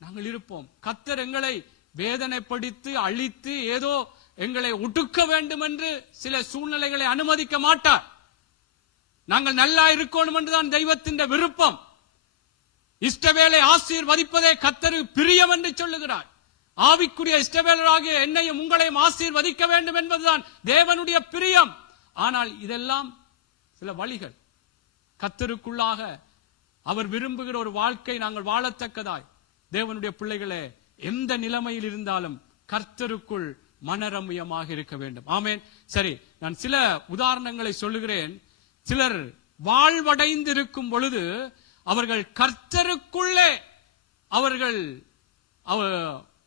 நாங்கள் இருப்போம். கர்த்தர் எங்களை வேதனைப்படுத்தி அழித்து ஏதோ எங்களை ஒடுக்க வேண்டும் என்று சில சூழ்நிலைகளை அனுமதிக்க மாட்டார். நாங்கள் நல்லா இருக்கணும் என்றுதான் தெய்வத்தின் விருப்பம். இஷ்டவேலை ஆசீர்வதிப்பதே கர்த்தரு பிரியம் என்று சொல்லுகிறார். ஆவிக்குரிய இஷ்டவேலராகிய என்னையும் உங்களையும் ஆசீர்வதிக்க வேண்டும் என்பதுதான் தேவனுடைய பிரியம். ஆனால் இதெல்லாம் சில வழிகள். கர்த்தருக்குள்ளாக அவர் விரும்புகிற ஒரு வாழ்க்கை நாங்கள் வாழத்தக்கதாய் தேவனுடைய பிள்ளைகளே எந்த நிலைமையில் இருந்தாலும் கர்த்தருக்குள் மனரம்யமாக இருக்க வேண்டும். ஆமென். சரி, நான் சில உதாரணங்களை சொல்லுகிறேன். சிலர் வாழ்வடைந்து இருக்கும் பொழுது அவர்கள் கர்த்தருக்குள்ளே அவர்கள்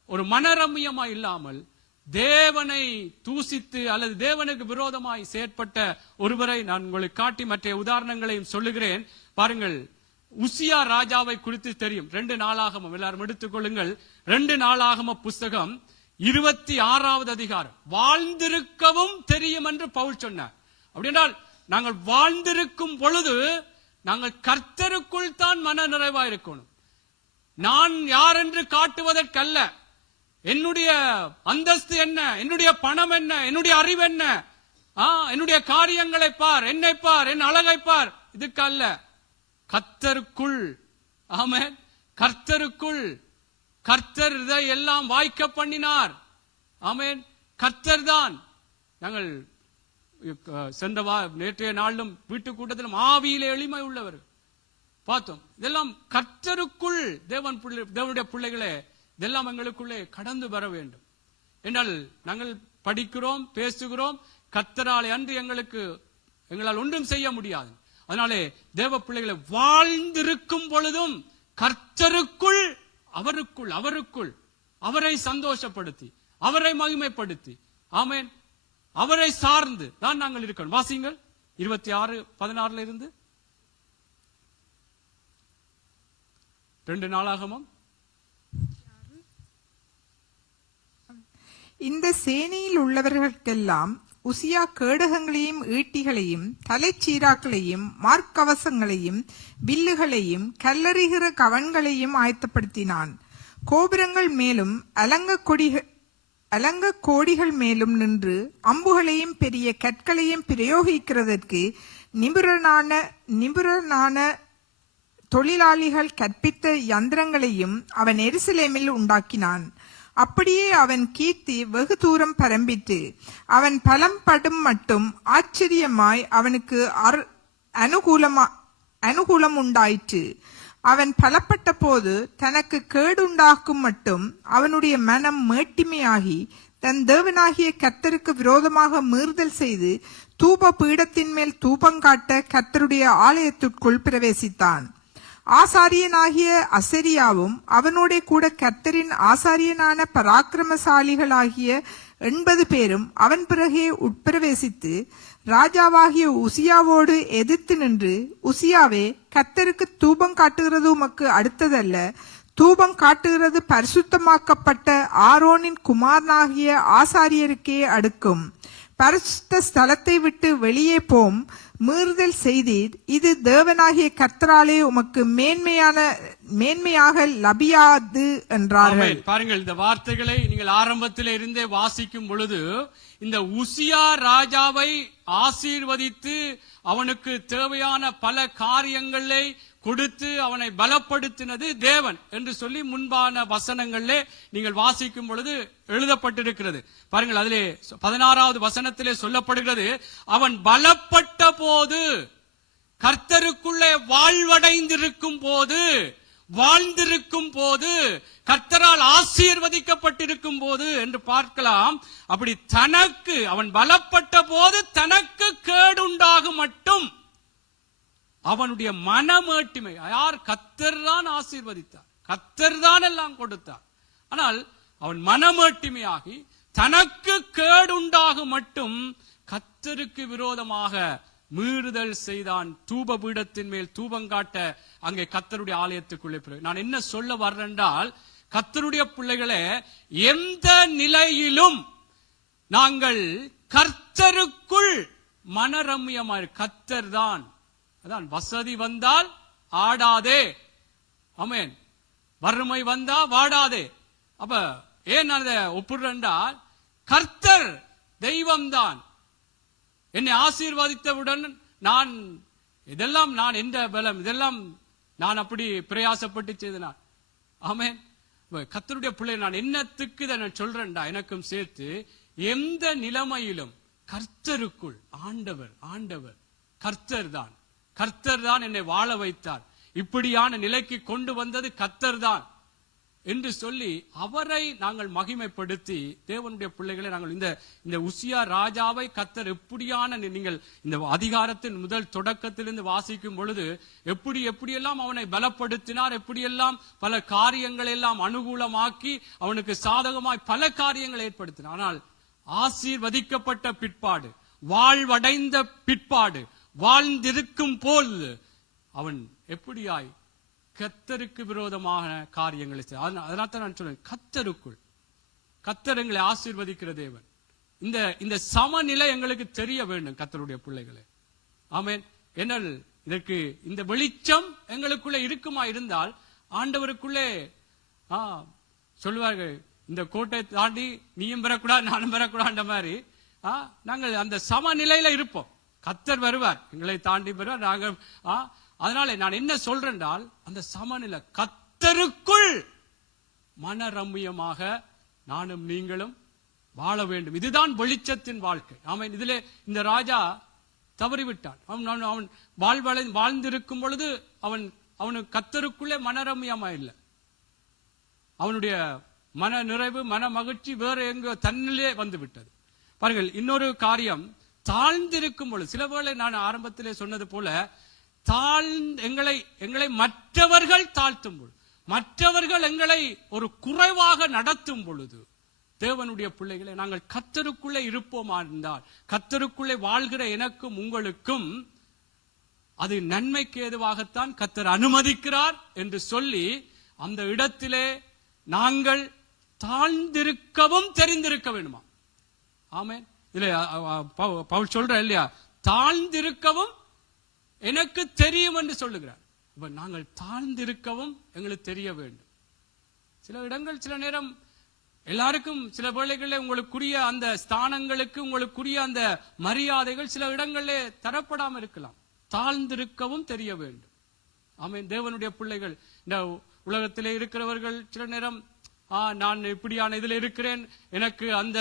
ஒரு மனரம்யமா இல்லாமல் தேவனை தூசித்து அல்லது தேவனுக்கு விரோதமாய் செயற்பட்ட ஒருவரை நான் உங்களுக்கு காட்டி மற்ற உதாரணங்களையும் சொல்லுகிறேன். பாருங்கள், உசியா ராஜாவை குறித்து தெரியும். 2 நாளாகமம் எல்லாரும் எடுத்துக் கொள்ளுங்கள். 2 நாளாகம புஸ்தகம் 26வது அதிகாரம். வாழ்ந்திருக்கவும் தெரியும் என்று பவுல் சொன்னார். அப்படின்றால் நாங்கள் வாழ்ந்திருக்கும் பொழுது நாங்கள் கர்த்தருக்குள் தான் மன நிறைவா இருக்கணும். நான் யார் என்று காட்டுவதற்கல்ல. என்னுடைய அந்தஸ்து என்ன, என்னுடைய பணம் என்ன, என்னுடைய அறிவு என்ன, என்னுடைய காரியங்களை பார், என்னை பார், என் அழகை பார், இதுக்கு அல்ல. கர்த்தருக்குள். ஆமென். கர்த்தருக்குள். கர்த்தர் இதை எல்லாம் வாய்க்க பண்ணினார். ஆமென். கர்த்தர் தான். நாங்கள் சென்ற நேற்றைய நாளிலும் வீட்டு கூட்டத்திலும் ஆவியிலே எளிமை உள்ளவர் பார்த்தோம். இதெல்லாம் கர்த்தருக்குள் தேவனுடைய பிள்ளைகளே, இதெல்லாம் எங்களுக்குள்ளே கடந்து வர வேண்டும். என்றால் நாங்கள் படிக்கிறோம், பேசுகிறோம், கர்த்தராலே அன்று எங்களால் ஒன்றும் செய்ய முடியாது. அதனாலே தேவ பிள்ளைகளை வாழ்ந்திருக்கும் பொழுதும் கர்த்தருக்குள் அவருக்குள் அவரை சந்தோஷப்படுத்தி அவரை மகிமைப்படுத்தி, ஆமென், அவரை சார்ந்து தான் நாங்கள் இருக்கணும். வாசிங்கள் 26:16 இருந்து 2 நாளாகமம். இந்த சேனையில் உள்ளவர்களுக்கெல்லாம் உசியா கேடகங்களையும் ஈட்டிகளையும் தலைச்சீராக்களையும் மார்க்கவசங்களையும் வில்லுகளையும் கல்லறிகிற கவன்களையும் ஆயத்தப்படுத்தினான். கோபுரங்கள் மேலும் அலங்க கோடிகள் மேலும் நின்று அம்புகளையும் பெரிய கற்களையும் பிரயோகிக்கிறதற்கு நிபுணரான தொழிலாளிகள் கற்பித்த யந்திரங்களையும் அவன் எருசலேமில் உண்டாக்கினான். அப்படியே அவன் கீர்த்தி வெகு தூரம் பரம்பிட்டு அவன் பலம் படும் மட்டும் ஆச்சரியமாய் அவனுக்கு அனுகூலம் உண்டாயிற்று. அவன் பலப்பட்ட போது தனக்கு கேடுண்டாக்கும் மட்டும் அவனுடைய மனம் மேட்டிமையாகி தன் தேவனாகிய கர்த்தருக்கு விரோதமாக மீறுதல் செய்து தூப பீடத்தின் மேல் தூபங்காட்ட கர்த்தருடைய ஆலயத்திற்குள் பிரவேசித்தான். ஆசாரியனாகிய அசரியாவும் அவனோட கூட கர்த்தரின் ஆசாரியனான பராக்கிரமசாலிகளாகிய 80 பேரும் அவன் பிறகே உட்பிரவேசித்து ராஜாவாகிய உசியாவோடு எதிர்த்து நின்று, உசியாவே, கர்த்தருக்கு தூபம் காட்டுகிறது உமக்கு அடுத்ததல்ல. தூபம் காட்டுகிறது பரிசுத்தமாக்கப்பட்ட ஆரோனின் குமாரனாகிய ஆசாரியருக்கே அடுக்கும். பரிசுத்த ஸ்தலத்தை விட்டு வெளியே போம், மீறுதல் செய்தீர். இது தேவனாகிய கர்த்தராலே உமக்கு மேன்மையாக லபியாது என்றார்கள். பாருங்கள், இந்த வார்த்தைகளை நீங்கள் ஆரம்பத்தில் இருந்தே வாசிக்கும் பொழுது இந்த உசியா ராஜாவை ஆசீர்வதித்து அவனுக்கு தேவையான பல காரியங்களை கொடுத்து அவனை பலப்படுத்தினது தேவன் என்று சொல்லி முன்பான வசனங்களிலே நீங்கள் வாசிக்கும் பொழுது எழுதப்பட்டிருக்கிறது. பாருங்கள், அதிலே 16வது வசனத்திலே சொல்லப்படுகிறது, அவன் பலப்பட்ட போது, கர்த்தருக்குள்ளே வாழ்வடைந்திருக்கும் போது, வாழ்ந்திருக்கும் போது, கர்த்தரால் ஆசீர்வதிக்கப்பட்டிருக்கும் போது என்று பார்க்கலாம். அப்படி தனக்கு அவன் பலப்பட்ட போது தனக்கு கேடுண்டாகும் மட்டும் அவனுடைய மனமேட்டிமை, யார்? கர்த்தர் தான் ஆசீர்வதித்தார், கர்த்தர் தான் எல்லாம் கொடுத்தார். ஆனால் அவன் மனமேட்டிமையாகி தனக்கு கேடுண்டாகும் மட்டும் கர்த்தருக்கு விரோதமாக மீறுதல் செய்தான். தூப பீடத்தின் மேல் தூபங்காட்ட அங்கே கர்த்தருடைய ஆலயத்துக்குள்ளே. நான் என்ன சொல்ல வர்றேன்றால், கர்த்தருடைய பிள்ளைகளே, எந்த நிலையிலும் நாங்கள் கர்த்தருக்குள் மனரம்யமாய், கர்த்தர் தான். அதான் வசதி வந்தால் ஆடாதே, ஆமென், வறுமை வந்தா வாடாதே. அப்ப ஏன் நான் அதை ஒப்புடுறேன்றால், கர்த்தர் தெய்வம்தான். என்னை ஆசீர்வதித்தவுடன் இதெல்லாம் நான் எந்த பலம், இதெல்லாம் நான் அப்படி பிரயாசப்பட்டு செய்தேன். ஆமென். கர்த்தருடைய பிள்ளை, நான் என்னத்துக்கு இதை நான் சொல்றேன்டா, எனக்கும் சேர்த்து எந்த நிலைமையிலும் கர்த்தருக்குள், ஆண்டவர் கர்த்தர் தான் என்னை வாழ வைத்தார். இப்படியான நிலைக்கு கொண்டு வந்தது கர்த்தர்தான் என்று சொல்லி அவரை நாங்கள் மகிமைப்படுத்தி தேவனுடைய பிள்ளைகளை நாங்கள் இந்த உசியா ராஜாவை கர்த்தர் எப்படியான நீங்கள் இந்த அதிகாரத்தின் முதல் தொடக்கத்திலிருந்து வாசிக்கும் பொழுது எப்படியெல்லாம் அவனை பலப்படுத்தினார், எப்படியெல்லாம் பல காரியங்களை எல்லாம் அனுகூலமாக்கி அவனுக்கு சாதகமாய் பல காரியங்களை ஏற்படுத்தினார். ஆனால் ஆசீர்வதிக்கப்பட்ட பிற்பாடு, வாழ்வடைந்த பிற்பாடு, வாழ்ந்திருக்கும் போல் அவன் எப்படியாய் கர்த்தருக்கு விரோதமான காரியங்களை அதனால தான் நான் சொல்றேன், கர்த்தர் எங்களை ஆசீர்வதிக்கிற தேவன். இந்த சமநிலை எங்களுக்கு தெரிய வேண்டும் கர்த்தருடைய பிள்ளைகளே. ஆமென். என்னல் இதற்கு இந்த வெளிச்சம் எங்களுக்குள்ளே இருக்குமா இருந்தால் ஆண்டவருக்குள்ளே சொல்லுவார்கள், இந்த கோட்டை தாண்டி நீயும் பெறக்கூடாது நானும் பெறக்கூடாது மாதிரி நாங்கள் அந்த சமநிலையில இருப்போம். கர்த்தர் வருவார், எங்களை தாண்டி வருவார். நாங்கள் அதனால நான் என்ன சொல்றேன் என்றால், அந்த சமநிலை கர்த்தருக்குள் மனரம்யமாக நானும் நீங்களும் வாழ வேண்டும். இதுதான் வெளிச்சத்தின் வாழ்க்கை. ஆமென். இதிலே இந்த ராஜா தவறிவிட்டான். அவன் வாழ்ந்திருக்கும் பொழுது அவனுக்கு கர்த்தருக்குள்ளே மனரம்யமா இல்லை. அவனுடைய மன நிறைவு, மன மகிழ்ச்சி வேற எங்கோ தன்னிலே வந்து விட்டது. பாருங்கள், இன்னொரு காரியம், தாழ்ந்திருக்கும் பொழுது, சில வேளை நான் ஆரம்பத்திலே சொன்னது போல எங்களை மற்றவர்கள் தாழ்த்தும் பொழுது, மற்றவர்கள் எங்களை ஒரு குறைவாக நடத்தும் பொழுது, தேவனுடைய பிள்ளைகளை நாங்கள் கர்த்தருக்குள்ளே இருப்போமா இருந்தால், கர்த்தருக்குள்ளே வாழ்கிற எனக்கும் உங்களுக்கும் அது நன்மைக்கு ஏதுவாகத்தான் கர்த்தர் அனுமதிக்கிறார் என்று சொல்லி அந்த இடத்திலே நாங்கள் தாழ்ந்திருக்கவும் தெரிந்திருக்க வேண்டுமா? ஆமென். இதுல பவுல் சொல்ற இல்லையா, தாழ்ந்திருக்கவும் எனக்கு தெரியும் என்று சொல்லுகிறார். இப்ப நாங்கள் தாழ்ந்திருக்கவும் எங்களுக்கு தெரிய வேண்டும். சில இடங்கள், சில நேரம் எல்லாருக்கும் சில வேளைகளில் உங்களுக்குரிய அந்த ஸ்தானங்களுக்கு, உங்களுக்குரிய அந்த மரியாதைகள் சில இடங்களிலே தரப்படாமல் இருக்கலாம். தாழ்ந்திருக்கவும் தெரிய வேண்டும். ஆமென். தேவனுடைய பிள்ளைகள், இந்த உலகத்திலே இருக்கிறவர்கள் சில நேரம் நான் இப்படியான இதுல இருக்கிறேன், எனக்கு அந்த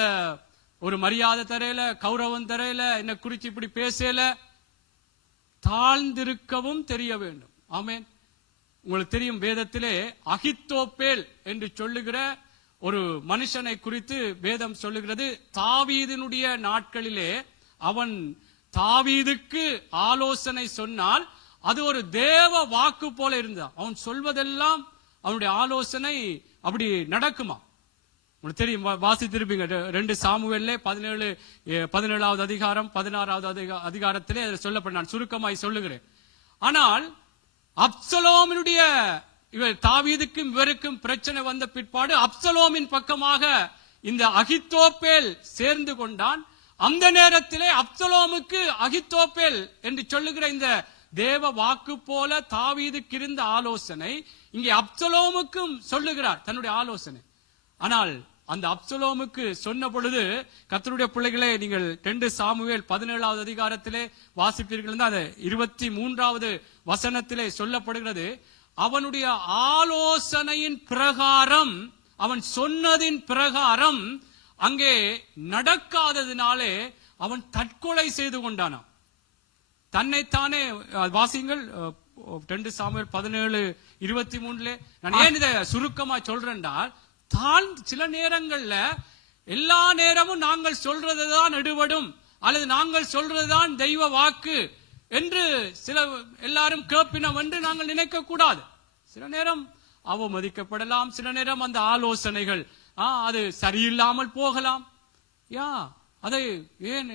ஒரு மரியாதை தரையில, கௌரவம் தரையில, என்னை குறிச்சு இப்படி பேசல. தாழ்ந்திருக்கவும் தெரிய வேண்டும். ஆமென். உங்களுக்கு தெரியும், வேதத்திலே அகித்தோப்பேல் என்று சொல்லுகிற ஒரு மனுஷனை குறித்து வேதம் சொல்லுகிறது. தாவீதினுடைய நாட்களிலே அவன் தாவீதுக்கு ஆலோசனை சொன்னால் அது ஒரு தேவ வாக்கு போல இருந்தான். அவன் சொல்வதெல்லாம், அவனுடைய ஆலோசனை அப்படி நடக்குமா? உங்களுக்கு தெரியும், வாசித்திருப்பீங்க 2 சாமுவேல்ல 17வது அதிகாரம் 16வது அதிகாரத்திலே சொல்லப்பட்ட, நான் சுருக்கமாய் சொல்லுகிறேன். ஆனால் அப்சலோமினுடைய தாவீதுக்கும் இவருக்கும் பிரச்சனை வந்த பிற்பாடு அப்சலோமின் பக்கமாக இந்த அகித்தோப்பேல் சேர்ந்து கொண்டான். அந்த நேரத்திலே அப்சலோமுக்கு அகித்தோப்பேல் என்று சொல்லுகிற இந்த தேவ வாக்கு போல தாவீதுக்கு இருந்த ஆலோசனை இங்கே அப்சலோமுக்கும் சொல்லுகிறார் தன்னுடைய ஆலோசனை. ஆனால் அந்த அப்சலோமுக்கு சொன்ன பொழுது, கர்த்தருடைய பிள்ளைகளே, நீங்கள் 2 சாமுவேல் 17வது அதிகாரத்திலே வாசிப்பீர்கள், அந்த 23வது வசனத்திலே சொல்லப்படுகிறது, அவனுடைய ஆலோசனையின் பிரகாரம், அவன் சொன்னதின் பிரகாரம் அங்கே நடக்காததினாலே அவன் தற்கொலை செய்து கொண்டானாம். தன்னைத்தானே வாசிங்கள் 2 சாமுவேல் 17:23. நான் ஏன் இதை சுருக்கமா சொல்றேன்டா, சில நேரங்கள்ல எல்லா நேரமும் நாங்கள் சொல்றதுதான் எடுபடும், அல்லது நாங்கள் சொல்றதுதான் தெய்வ வாக்கு என்று எல்லாரும் கேட்பினோம் என்று நாங்கள் நினைக்க கூடாது. சில நேரம் அவமதிக்கப்படலாம், சில நேரம் அந்த ஆலோசனைகள் அது சரியில்லாமல் போகலாம். அதை ஏன்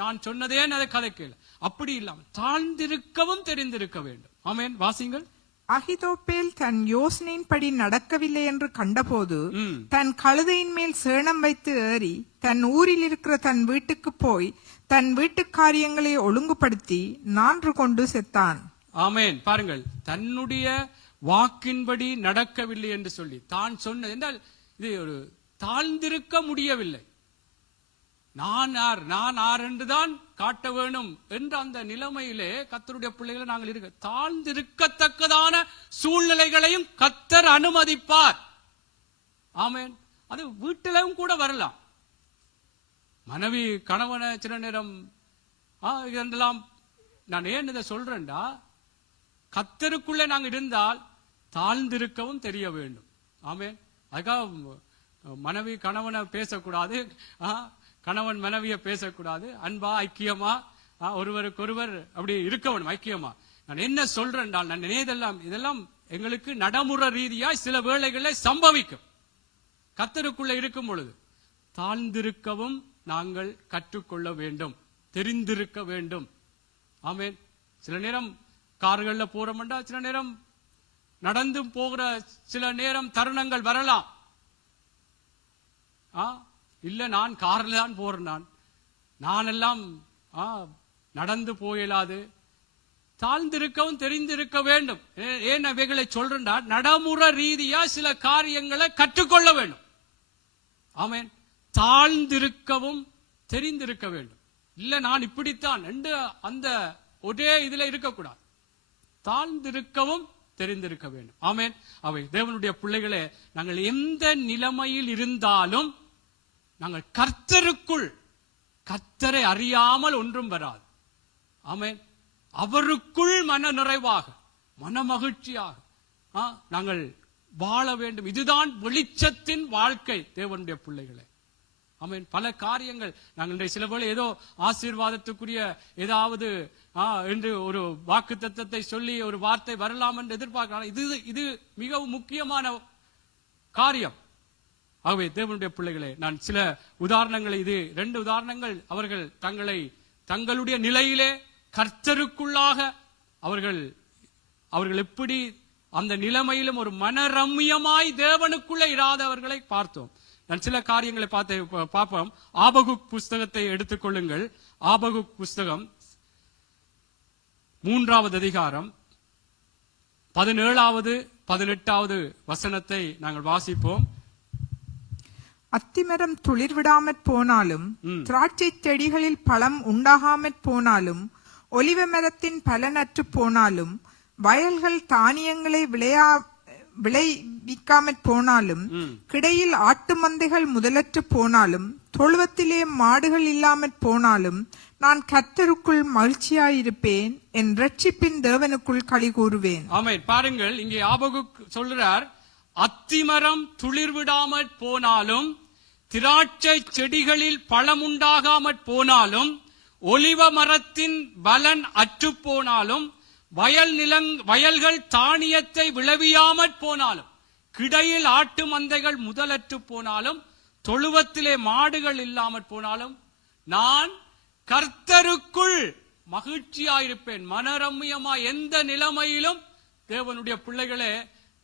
நான் சொன்னதேன் அதை கதைக்கல, அப்படி இல்லாமல் தாழ்ந்திருக்கவும் தெரிந்திருக்க வேண்டும். ஆமென். வாசிங்கள். அகிதோப்பேல் தன் யோசனையின்படி நடக்கவில்லை என்று கண்டபோது தன் கழுதையின் மேல் சேணம் வைத்து ஏறி தன் ஊரில் இருக்கிற தன் வீட்டுக்கு போய் தன் வீட்டு காரியங்களை ஒழுங்குபடுத்தி 4 கொண்டு செத்தான். ஆமென். பாருங்கள், தன்னுடைய வாக்கின்படி நடக்கவில்லை என்று சொல்லி தான் சொன்னது என்றால் இது ஒரு தாழ்ந்திருக்க முடியவில்லை. நான் ஆர் என்றுதான் காட்ட வேணும் என்ற அந்த நிலைமையிலே கர்த்தருடைய பிள்ளைகளை நாங்கள் இருக்க, தாழ்ந்திருக்கத்தக்கதான சூழ்நிலைகளையும் கர்த்தர் அனுமதிப்பார். ஆமென். அது வீட்டிலும் கூட வரலாம். மனைவி கணவனை சில நேரம் இதெல்லாம் நான் ஏன் இதை சொல்றேன்டா, கர்த்தருக்குள்ளே நாங்க இருந்தால் தாழ்ந்திருக்கவும் தெரிய வேண்டும். ஆமென். அதுக்காக மனைவி கணவனை பேசக்கூடாது, கணவன் மனைவியை பேசக்கூடாது, அன்பா ஐக்கியமா ஒருவருக்கொருவர் அப்படி இருக்க வேண்டும் ஐக்கியமா. நான் என்ன சொல்றேன், நான் நினைதெல்லாம் இதெல்லாம் எங்களுக்கு நடைமுறை ரீதியாய் சில வேளைகளில் சம்பவிக்கும். கர்த்தருக்குள்ள இருக்கும் பொழுது தாழ்ந்திருக்கவும் நாங்கள் கற்றுக்கொள்ள வேண்டும், தெரிந்திருக்க வேண்டும். ஆமென். சில நேரம் கார்கள்ல போறோம்டா, சில நேரம் நடந்து போகிற சில நேரம் தருணங்கள் வரலாம். இல்ல நான் கார்ல தான் போறேன், நான் எல்லாம் நடந்து போயலாது. தாழ்ந்திருக்கவும் தெரிந்திருக்க வேண்டும். ஏன் அவைகளை சொல்றா, நடைமுறை ரீதியா சில காரியங்களை கற்றுக்கொள்ள வேண்டும். ஆமென். தாழ்ந்திருக்கவும் தெரிந்திருக்க வேண்டும். இல்ல நான் இப்படித்தான் என்று அந்த ஒரே இதுல இருக்கக்கூடாது, தாழ்ந்திருக்கவும் தெரிந்திருக்க வேண்டும். ஆமென். அவை தேவனுடைய பிள்ளைகளே, நாங்கள் எந்த நிலைமையில் இருந்தாலும் நாங்கள் கர்த்தருக்குள், கர்த்தரை அறியாமல் ஒன்றும் வராது. ஆமென். அவருக்குள் மன நிறைவாக மன மகிழ்ச்சியாக நாங்கள் வாழ வேண்டும். இதுதான் வெளிச்சத்தின் வாழ்க்கை தேவனுடைய பிள்ளைகளே. ஆமென். பல காரியங்கள் நாங்கள் சில வேளை ஏதோ ஆசீர்வாதத்துக்குரிய ஏதாவது என்று ஒரு வாக்கு தத்தத்தை சொல்லி ஒரு வார்த்தை வரலாம் என்று எதிர்பார்க்கலாம். இது மிகவும் முக்கியமான காரியம். ஆகவே தேவனுடைய பிள்ளைகளே, நான் சில உதாரணங்களை, இது 2 உதாரணங்கள், அவர்கள் தங்களுடைய நிலையிலே கர்த்தருக்குள்ளாக அவர்கள் எப்படி அந்த நிலைமையிலும் ஒரு மனரம்யமாய் தேவனுக்குள்ளே இராதவர்களை பார்த்தோம். நான் சில காரியங்களை பார்ப்போம். ஆபகுக் புஸ்தகத்தை எடுத்துக்கொள்ளுங்கள். ஆபகுக் புஸ்தகம் 3வது அதிகாரம் 17வது 18வது வசனத்தை நாங்கள் வாசிப்போம். அத்திமரம் துளிர் விடாமற் போனாலும், திராட்சை செடிகளில் பழம் உண்டாகாமற் போனாலும், ஒலிவ மரத்தின் பலனற்று போனாலும், வயல்கள் தானியங்களை விளைவிக்காமற் போனாலும், கிடையில் ஆட்டு மந்தைகள் முதலற்று போனாலும், தொழுவத்திலே மாடுகள் இல்லாமற் போனாலும், நான் கர்த்தருக்குள் மகிழ்ச்சியாயிருப்பேன், என் இரட்சிப்பின் தேவனுக்குள் களி கூறுவேன். ஆமென். பாருங்கள், இங்கே ஆபகுக் சொல்றார், அத்திமரம் துளிர் விடாமற் போனாலும், திராட்சை செடிகளில் பழம் உண்டாகாமற் போனாலும், ஒலிவ மரத்தின் பலன் அற்று போனாலும், வயல்கள் தானியத்தை விளைவியாமற் போனாலும், கிடையில் ஆட்டு மந்தைகள் முதலற்று போனாலும், தொழுவத்திலே மாடுகள் இல்லாமற் போனாலும், நான் கர்த்தருக்குள் மகிழ்ச்சியாயிருப்பேன். மனரம்யமா எந்த நிலைமையிலும் தேவனுடைய பிள்ளைகளே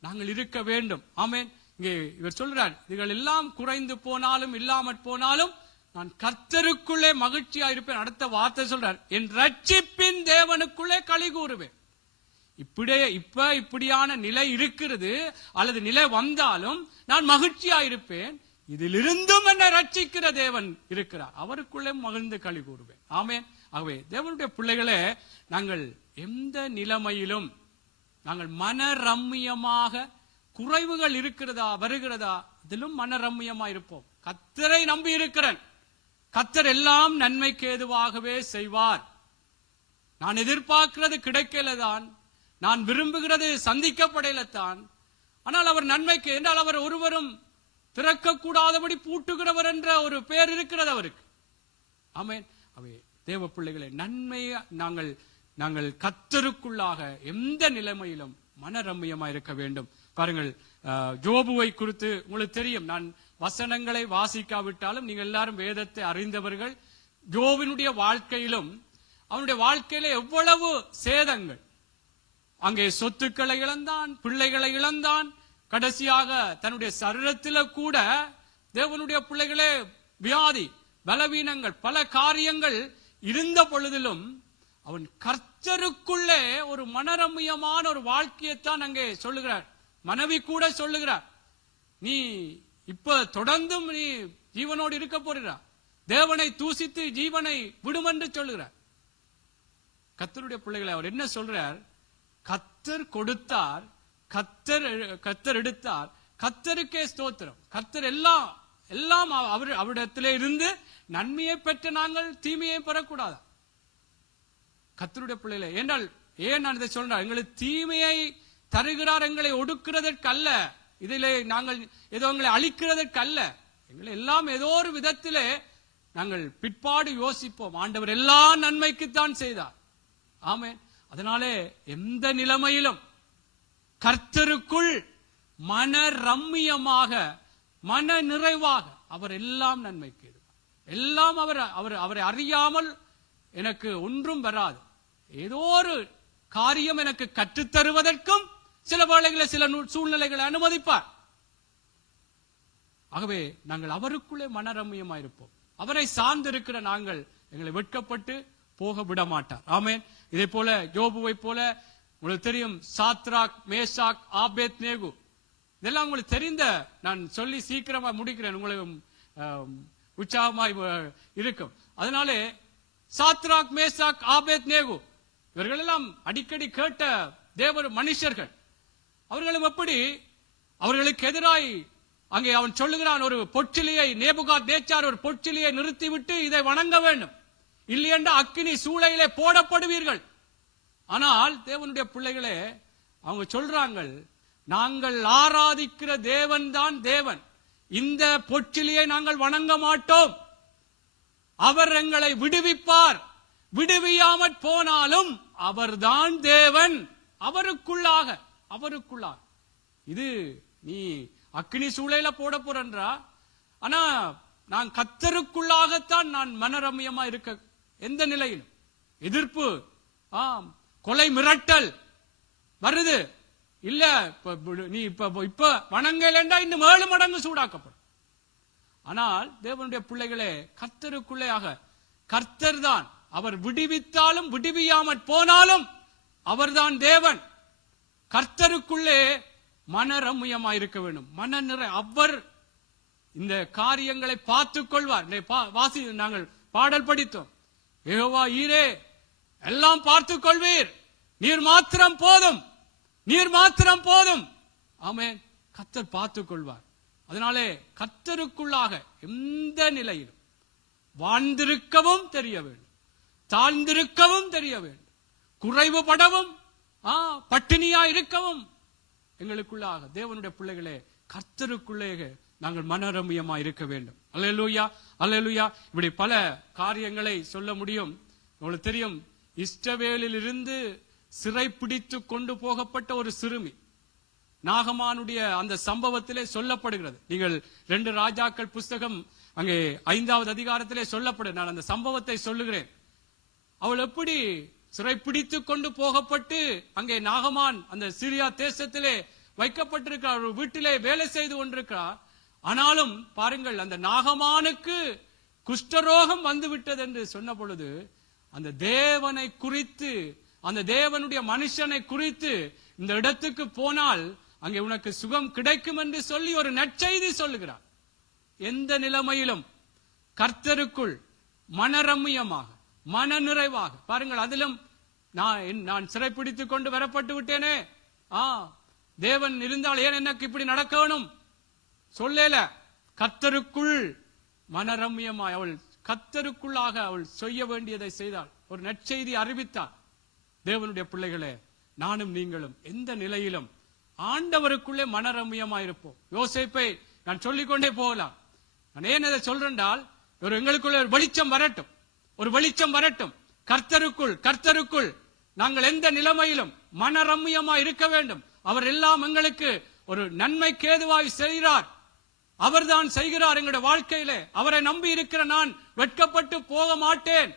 நாங்கள் இருக்க வேண்டும். ஆமென். இங்கே இவர் சொல்றார், இதுகள் எல்லாம் குறைந்து போனாலும் இல்லாமற் போனாலும் நான் கர்த்தருக்குள்ளே மகிழ்ச்சியாயிருப்பேன். அடுத்த வார்த்தை சொல்றார், என் ரட்சிப்பின் தேவனுக்குள்ளே களி கூறுவேன். இப்படியான நிலை இருக்கிறது, அல்லது நிலை வந்தாலும் நான் மகிழ்ச்சியாயிருப்பேன். இதிலிருந்தும் என்னை ரட்சிக்கிற தேவன் இருக்கிறார், அவருக்குள்ளே மகிழ்ந்து களி கூறுவேன். ஆமென். ஆகவே தேவனுடைய பிள்ளைகளே, நாங்கள் எந்த நிலைமையிலும் நாங்கள் மனரம்யமாக, குறைவுகள் இருக்கிறதா வருகிறதா, இதிலும் மனரம்யமா இருப்போம். கர்த்தரை நம்பி இருக்கிறேன், கர்த்தர் எல்லாம் நன்மைக்கு ஏதுவாகவே செய்வார். நான் எதிர்பார்க்கிறது கிடைக்கலதான், நான் விரும்புகிறது சந்திக்கப்படலத்தான், ஆனால் அவர் நன்மைக்கு என்றால் அவர் ஒருவரும் திறக்கக்கூடாதபடி பூட்டுகிறவர் என்ற ஒரு பெயர் இருக்கிறது அவருக்கு. ஆமென். அவை தேவ பிள்ளைகளை, நன்மையை நாங்கள் கர்த்தருக்குள்ளாக எந்த நிலைமையிலும் மனரம்யமா இருக்க வேண்டும். பாருங்கள், யோபுவை குறித்து உங்களுக்கு தெரியும். நான் வசனங்களை வாசிக்காவிட்டாலும் நீங்கள் எல்லாரும் வேதத்தை அறிந்தவர்கள். யோபுவினுடைய வாழ்க்கையிலும் அவனுடைய வாழ்க்கையில எவ்வளவு சேதங்கள், அங்கே சொத்துக்களை இழந்தான், பிள்ளைகளை இழந்தான், கடைசியாக தன்னுடைய சரீரத்தில கூட தேவனுடைய பிள்ளைகளே வியாதி, பலவீனங்கள், பல காரியங்கள் இருந்த பொழுதிலும் அவன் கர்த்தருக்குள்ளே ஒரு மனரம்யமான ஒரு வாழ்க்கையைத்தான் அங்கே சொல்லுகிறார். மனைவி கூட சொல்லுகிறார், நீ இப்ப தொடர்ந்தும் நீ ஜீவனோடு இருக்க போறா, தேவனை தூசித்து ஜீவனை விடும் என்று சொல்லுகிறார். கர்த்தருடைய பிள்ளைகளை அவர் என்ன சொல்றார், கர்த்தர் கொடுத்தார், கர்த்தர் எடுத்தார், கர்த்தருக்கே ஸ்தோத்திரம். கர்த்தர் எல்லாம் அவரிடத்திலே இருந்து நன்மையை பெற்ற நாங்கள் தீமையை பெறக்கூடாது. கர்த்தருடைய பிள்ளைகளை என்றால் ஏன் நான் இதை சொல்றேன்? எங்களுக்கு தீமையை தருகிறார், எங்களை ஒடுக்கிறதற்கு அல்ல. இதிலே நாங்கள் ஏதோ எங்களை அழிக்கிறதற்கு அல்ல. எங்களை எல்லாம் ஏதோ ஒரு விதத்திலே நாங்கள் பிற்பாடு யோசிப்போம், ஆண்டவர் எல்லா நன்மைக்குத்தான் செய்தார். ஆமென். அதனாலே எந்த நிலைமையிலும் கர்த்தருக்குள் மன ரம்மியமாக, மன நிறைவாக, அவர் எல்லாம் நன்மைக்கு எல்லாம் அவரை அறியாமல் எனக்கு ஒன்றும் வராது. ஏதோ ஒரு காரியம் எனக்கு கற்றுத்தருவதற்கும் சில வேளைகளை சில சூழ்நிலைகளை அனுமதிப்பார். ஆகவே நாங்கள் அவருக்குள்ளே மனரம்மியமாயிருப்போம். அவரை சார்ந்திருக்கிற நாங்கள் எங்களை வெட்கப்பட்டு போக விட மாட்டார். ஆமென். இதே போல யோபுவை போல உங்களுக்கு தெரியும், சாத்ராக், மேஷாக், ஆபேத் நேகு, இதெல்லாம் உங்களுக்கு தெரிந்த, நான் சொல்லி சீக்கிரமா முடிக்கிறேன், உங்களுக்கு உற்சாகமாய் இருக்கும். அதனாலே சாத்ராக், மேஷாக், ஆபேத் நேகு இவர்கள் எல்லாம் அடிக்கடி கேட்ட தேவ மனுஷர்கள். அவர்களும் எப்படி அவர்களுக்கு எதிராய் அங்கே அவன் சொல்லுகிறான், ஒரு பொற்சிலியை, நேபுகாத் நேச்சார் ஒரு பொற்சிலியை நிறுத்திவிட்டு இதை வணங்க வேண்டும், இல்லையென்ற அக்கினி சூளையிலே போடப்படுவீர்கள். ஆனால் தேவனுடைய பிள்ளைகளே அவங்க சொல்றாங்க, நாங்கள் ஆராதிக்கிற தேவன் தான் தேவன், இந்த பொற்சிலியை நாங்கள் வணங்க மாட்டோம், அவர் எங்களை விடுவிப்பார், விடுவியாமற் போனாலும் அவர்தான் தேவன், அவருக்குள்ளாக. இது நீ அக்னி சூளையில போட போறன்றா, ஆனா நான் கர்த்தருக்குள்ளாகத்தான் நான் மனரம்யமா இருக்க. எந்த நிலையிலும் எதிர்ப்பு, கொலை மிரட்டல் வருது இல்ல, நீ இப்ப வணங்கலண்டா இன்னும் 7 மடங்கு சூடாக்கப்படும். ஆனால் தேவனுடைய பிள்ளைகளே, கர்த்தருக்குள்ளேயாக, கர்த்தர் தான், அவர் விடுவித்தாலும் விடுவியாமற் போனாலும் அவர்தான் தேவன். கர்த்தருக்குள்ளே மனரம்யமாயிருக்க வேண்டும், மன நிறை. அவர் இந்த காரியங்களை பார்த்துக் கொள்வார். நாங்கள் பாடல் படித்தோம், யெகோவா ஈரே எல்லாம் பார்த்துக் கொள்வீர், நீர் மாத்திரம் போதும், நீர் மாத்திரம் போதும். ஆமென். கர்த்தர் பார்த்துக் கொள்வார். அதனாலே கர்த்தருக்குள்ளாக எந்த நிலையிலும் வாழ்ந்திருக்கவும் தெரிய வேண்டும், தாழ்ந்திருக்கவும் தெரிய வேண்டும், குறைவுபடவும் பட்டினியா இருக்கவும் எங்களுக்குள்ளாக தேவனுடைய பிள்ளைகளே கர்த்தருக்குள்ளே நாங்கள் மனரம்யமா இருக்க வேண்டும். அல்லேலூயா, அல்லேலூயா. இப்படி பல காரியங்களை சொல்ல முடியும். உங்களுக்கு தெரியும், இஸ்ரவேலில் இருந்து சிறைப்பிடித்து கொண்டு போகப்பட்ட ஒரு சிறுமி நாகமானுடைய அந்த சம்பவத்திலே சொல்லப்படுகிறது. நீங்கள் 2 ராஜாக்கள் புஸ்தகம் அங்கே 5வது அதிகாரத்திலே சொல்லப்படுது. நான் அந்த சம்பவத்தை சொல்லுகிறேன். அவள் எப்படி சிறைப்பிடித்து கொண்டு போகப்பட்டு அங்கே நாகமான் அந்த சிரியா தேசத்திலே வைக்கப்பட்டிருக்கிறார், ஒரு வீட்டிலே வேலை செய்து கொண்டிருக்கிறார். ஆனாலும் பாருங்கள், அந்த நாகமானுக்கு குஷ்டரோகம் வந்துவிட்டது என்று சொன்ன பொழுது அந்த தேவனை குறித்து, அந்த தேவனுடைய மனுஷனை குறித்து, இந்த இடத்துக்கு போனால் அங்கே உனக்கு சுகம் கிடைக்கும் என்று சொல்லி ஒரு நற்செய்தி சொல்லுகிறார். எந்த நிலைமையிலும் கர்த்தருக்குள் மனரம்யமாக, மன நிறைவாக. பாருங்கள், அதிலும் நான் சிறைப்பிடித்துக் கொண்டு வரப்பட்டு விட்டேனே, தேவன் இருந்தால் ஏன் எனக்கு இப்படி நடக்க வேணும் சொல்லல. கர்த்தருக்குள் மனரம்யமாய் அவள் கர்த்தருக்குள்ளாக அவள் செய்ய வேண்டியதை செய்தாள், ஒரு நற்செய்தி அறிவித்தாள். தேவனுடைய பிள்ளைகளே, நானும் நீங்களும் எந்த நிலையிலும் ஆண்டவருக்குள்ளே மனரம்யமாயிருப்போம். யோசேப்பை நான் சொல்லிக்கொண்டே போகலாம். நான் ஏன் அதை சொல்றேன்டால், எங்களுக்குள்ள ஒரு வெளிச்சம் வரட்டும், ஒரு வெளிச்சம் வரட்டும். கர்த்தருக்குள் நாங்கள் எந்த நிலைமையிலும் மனரம்யமா இருக்க வேண்டும். அவர் எல்லாம் எங்களுக்கு ஒரு நன்மைக்கு ஏதுவாய் செய்கிறார், அவர்தான் செய்கிறார் எங்களுடைய வாழ்க்கையிலே. அவரை நம்பி இருக்கிற நான் வெட்கப்பட்டு போக மாட்டேன்.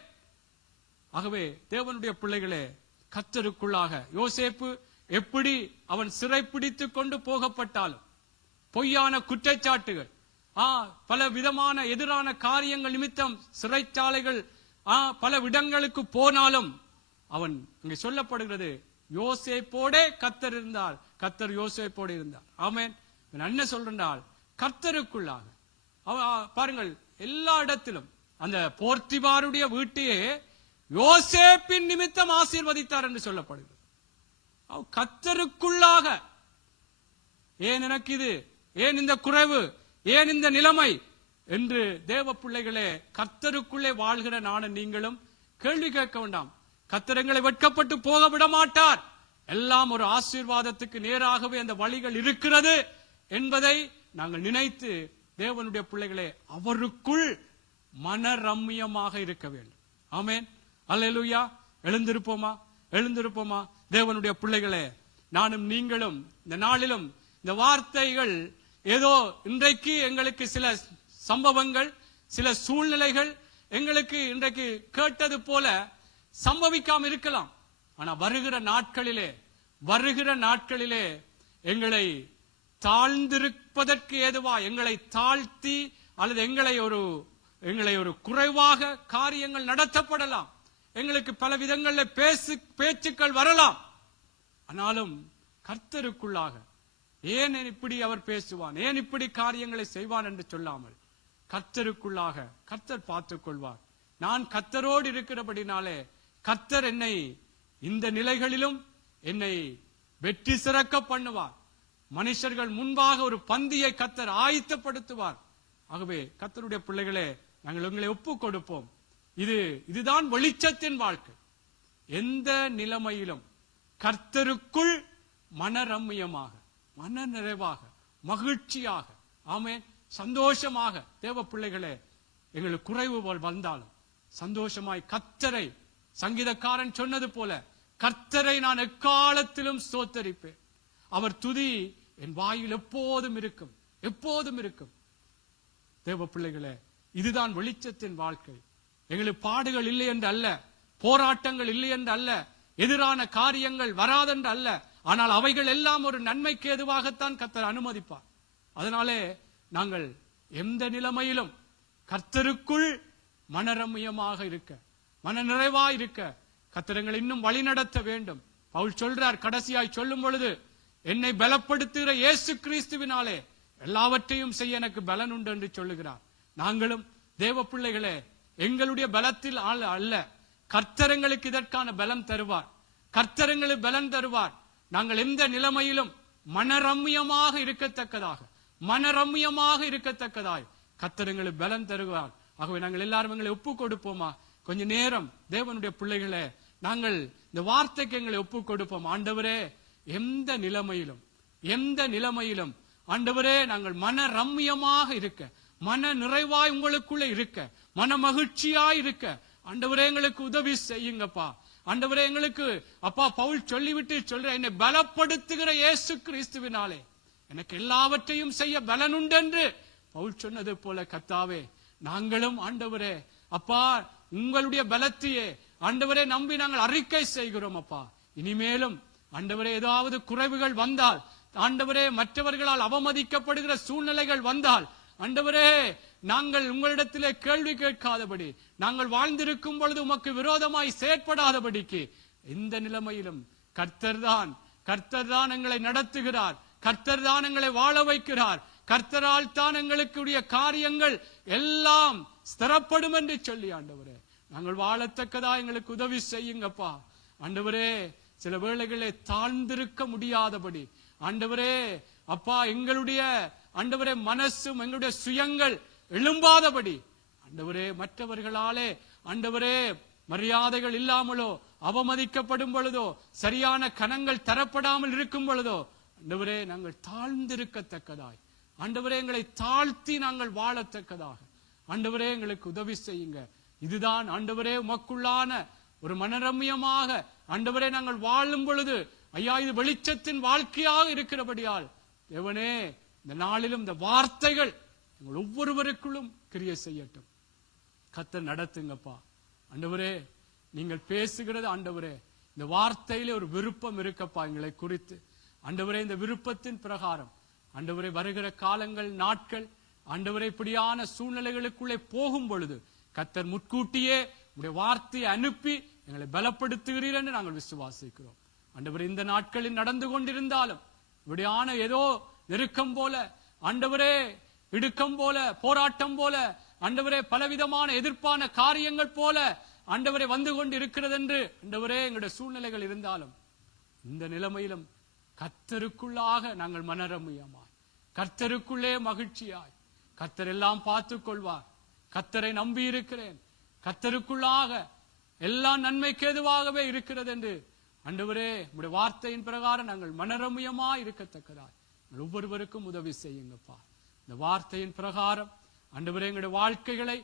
ஆகவே தேவனுடைய பிள்ளைகளே, கர்த்தருக்குள்ளாக யோசேப்பு எப்படி அவன் சிறைப்பிடித்து கொண்டு போகப்பட்டாலும், பொய்யான குற்றச்சாட்டுகள், பல விதமான எதிரான காரியங்கள் நிமித்தம் சிறைச்சாலைகள், பல இடங்களுக்கு போனாலும் அவன் இங்கே சொல்லப்படுகிறது, யோசேப்போடே கர்த்தர் இருந்தார், கர்த்தர் யோசேப்போடு இருந்தார். ஆமென். என்ன சொல்றால், கர்த்தருக்குள்ளாக பாருங்கள், எல்லா இடத்திலும் அந்த போர்த்திபாருடைய வீட்டையே யோசேப்பின் நிமித்தம் ஆசீர்வதித்தார் என்று சொல்லப்படுகிறது. கர்த்தருக்குள்ளாக ஏன் எனக்கு இது, ஏன் இந்த குறைவு, ஏன் இந்த நிலைமை என்று தேவ பிள்ளைகளே, கர்த்தருக்குள்ளே வாழ்கிற நானும் நீங்களும் கேள்வி கேட்க வேண்டாம். கர்த்தர் எங்களை வெட்கப்பட்டு போக விட மாட்டார். எல்லாம் ஒரு ஆசீர்வாதத்துக்கு நேராகவே அந்த வழிகள் இருக்கிறது என்பதை நாங்கள் நினைத்து தேவனுடைய பிள்ளைகளே அவருக்குள் மனரம்யமாக இருக்க வேண்டும். ஆமென், அல்லேலூயா. எழுந்திருப்போமா தேவனுடைய பிள்ளைகளே. நானும் நீங்களும் இந்த நாளிலும் இந்த வார்த்தைகள் ஏதோ இன்றைக்கு எங்களுக்கு சில சம்பவங்கள், சில சூழ்நிலைகள் எங்களுக்கு இன்றைக்கு கேட்டது போல சம்பவிக்காம இருக்கலாம். ஆனா வருகிற நாட்களிலே எங்களை தாழ்ந்திருப்பதற்கு ஏதுவா, எங்களை தாழ்த்தி அல்லது எங்களை ஒரு குறைவாக காரியங்கள் நடத்தப்படலாம். எங்களுக்கு பல விதங்களில் பேச்சுக்கள் வரலாம். ஆனாலும் கர்த்தருக்குள்ளாக ஏன் இப்படி அவர் பேசுவான், ஏன் இப்படி காரியங்களை செய்வான் என்று சொல்லாமல் கர்த்தருக்குள்ளாக கர்த்தர் பார்த்துக் கொள்வார். நான் கர்த்தரோடு இருக்கிறபடினாலே கர்த்தர் என்னை இந்த நிலைகளிலும் என்னை வெற்றி சிறக்க பண்ணுவார். மனுஷர்கள் முன்பாக ஒரு பந்தியை கர்த்தர் ஆயத்தப்படுத்துவார். ஆகவே கர்த்தருடைய பிள்ளைகளே, நாங்கள் உங்களை ஒப்பு கொடுப்போம். இதுதான் வெளிச்சத்தின் வாழ்க்கை. எந்த நிலைமையிலும் கர்த்தருக்குள் மனரம்யமாக, மன நிறைவாக, மகிழ்ச்சியாக, ஆமென், சந்தோஷமாக தேவ பிள்ளைகளே, எங்களுக்கு குறைவுகள் வந்தாலும் சந்தோஷமாய் கர்த்தரை, சங்கீதக்காரன் சொன்னது போல, கர்த்தரை நான் எக்காலத்திலும் ஸ்தோத்தரிப்பேன். அவர் துதி என் வாயில் எப்போதும் இருக்கும். தேவ பிள்ளைகளே, இதுதான் வெளிச்சத்தின் வாழ்க்கை. எங்களுக்கு பாடுகள் இல்லை என்று அல்ல, போராட்டங்கள் இல்லை என்று அல்ல, எதிரான காரியங்கள் வராதென்று அல்ல. ஆனால் அவைகள் எல்லாம் ஒரு நன்மைக்கு ஏதுவாகத்தான் கர்த்தர் அனுமதிப்பார். அதனாலே நாங்கள் எந்த நிலைமையிலும் கர்த்தருக்குள் மனரம்யமாக இருக்க, மன நிறைவாய் இருக்க கர்த்தர் எங்களை இன்னும் வழி நடத்த வேண்டும். பவுல் சொல்றார், கடைசியாய் சொல்லும் பொழுது, என்னை பலப்படுத்துகிற இயேசு கிறிஸ்துவினாலே எல்லாவற்றையும் செய்ய எனக்கு பலன் உண்டு என்று சொல்லுகிறார். நாங்களும் தேவ பிள்ளைகளே, எங்களுடைய பலத்தில் அல்ல, கர்த்தர் எங்களுக்கு இதற்கான பலம் தருவார். கர்த்தர் எங்களுக்கு பலன் தருவார். நாங்கள் எந்த நிலைமையிலும் மனரம்யமாக இருக்கத்தக்கதாய் கர்த்தர் எங்களுக்கு பலன் தருவார். ஆகவே நாங்கள் எல்லாரும் எங்களை ஒப்பு கொடுப்போமா? கொஞ்ச நேரம் தேவனுடைய பிள்ளைகளே, நாங்கள் இந்த வார்த்தைக்கு எங்களை ஒப்பு கொடுப்போம். ஆண்டவரே, எந்த நிலைமையிலும் ஆண்டவரே, நாங்கள் மனரம்யமாக இருக்க, மன நிறைவாய் உங்களுக்குள்ள இருக்க, மன மகிழ்ச்சியாய் இருக்க ஆண்டவரே எங்களுக்கு உதவி செய்யுங்கப்பா. ஆண்டவரே எங்களுக்கு அப்பா, பவுல் சொல்லிவிட்டு சொல்ற, என்னை பலப்படுத்துகிற இயேசு கிறிஸ்துவினாலே எனக்கு எல்லாவற்றையும் செய்ய பலன் உண்டு என்று பவுல் சொன்னது போல கர்த்தாவே, நாங்களும் ஆண்டவரே அப்பா உங்களுடைய பலத்தையே ஆண்டவரே நம்பி நாங்கள் அறிக்கை செய்கிறோம் அப்பா. இனிமேலும் ஆண்டவரே ஏதாவது குறைவுகள் வந்தால், ஆண்டவரே மற்றவர்களால் அவமதிக்கப்படுகிற சூழ்நிலைகள் வந்தால், ஆண்டவரே நாங்கள் உங்களிடத்திலே கேள்வி கேட்காதபடி, நாங்கள் வாழ்ந்திருக்கும் பொழுது உமக்கு விரோதமாய் செயற்படாதபடிக்கு இந்த நிலைமையிலும் கர்த்தர் தான் எங்களை நடத்துகிறார். கர்த்தர் தான் எங்களை வாழ வைக்கிறார். கர்த்தரால் தான் எங்களுக்குரிய காரியங்கள் எல்லாம் ஸ்திரப்படும் என்று சொல்லி ஆண்டவரே நாங்கள் வாழத்தக்கதா எங்களுக்கு உதவி செய்யுங்கப்பா. ஆண்டவரே, சில வேளைகளே தாழ்ந்திருக்க முடியாதபடி ஆண்டவரே அப்பா, எங்களுடைய ஆண்டவரே மனசும் எங்களுடைய சுயங்கள் எழும்பாதபடி ஆண்டவரே, மற்றவர்களாலே ஆண்டவரே மரியாதைகள் இல்லாமலோ, அவமதிக்கப்படும் பொழுதோ, சரியான கனங்கள் தரப்படாமல் இருக்கும் பொழுதோ ஆண்டவரே நாங்கள் தாழ்ந்திருக்கத்தக்கதாய், ஆண்டவரே எங்களை தாழ்த்தி நாங்கள் வாழத்தக்கதாக ஆண்டவரே எங்களுக்கு உதவி செய்யுங்க. இதுதான் ஆண்டவரே உமக்குள்ளான ஒரு மனரம்யமாக ஆண்டவரே நாங்கள் வாழும் பொழுது ஐயா, இது வெளிச்சத்தின் வாழ்க்கையாக இருக்கிறபடியால் தேவனே, இந்த நாளிலும் இந்த வார்த்தைகள் எங்கள் ஒவ்வொருவருக்குள்ளும் கிரியை செய்யட்டும். கர்த்தர் நடத்துங்கப்பா. ஆண்டவரே, நீங்கள் பேசுகிறது ஆண்டவரே, இந்த வார்த்தையிலே ஒரு விருப்பம் இருக்கப்பா எங்களை குறித்து. ஆண்டவரே, இந்த விருப்பத்தின் பிரகாரம் ஆண்டவரே வருகிற காலங்கள், நாட்கள் ஆண்டவரே இப்படியான சூழ்நிலைகளுக்குள்ளே போகும் பொழுது கர்த்தர் முன்கூட்டியே உடைய வார்த்தையை அனுப்பி எங்களை பலப்படுத்துகிறீர் என்று நாங்கள் விசுவாசிக்கிறோம். ஆண்டவரே, இந்த நாட்களில் நடந்து கொண்டிருந்தாலும் இப்படியான ஏதோ நெருக்கம் போல ஆண்டவரே, இடுக்கம் போல, போராட்டம் போல ஆண்டவரே, பலவிதமான எதிர்ப்பான காரியங்கள் போல ஆண்டவரே வந்து கொண்டு இருக்கிறது என்று ஆண்டவரே எங்களுடைய சூழ்நிலைகள் இருந்தாலும், இந்த நிலைமையிலும் கர்த்தருக்குள்ளாக நாங்கள் மனரம்யமாய், கர்த்தருக்குள்ளே மகிழ்ச்சியாய், கர்த்தர் எல்லாம் பார்த்துக் கொள்வார், கர்த்தரை நம்பி இருக்கிறேன், கர்த்தருக்குள்ளாக எல்லாம் நன்மைக்கு ஏதுவாகவே இருக்கிறது என்று ஆண்டவரே உம்முடைய வார்த்தையின் பிரகாரம் நாங்கள் மனரம்யமா இருக்கத்தக்கதாய் ஒவ்வொருவருக்கும் உதவி செய்யுங்கப்பா. இந்த வார்த்தையின் பிரகாரம் ஆண்டவரே எங்களுடைய வாழ்க்கைகளை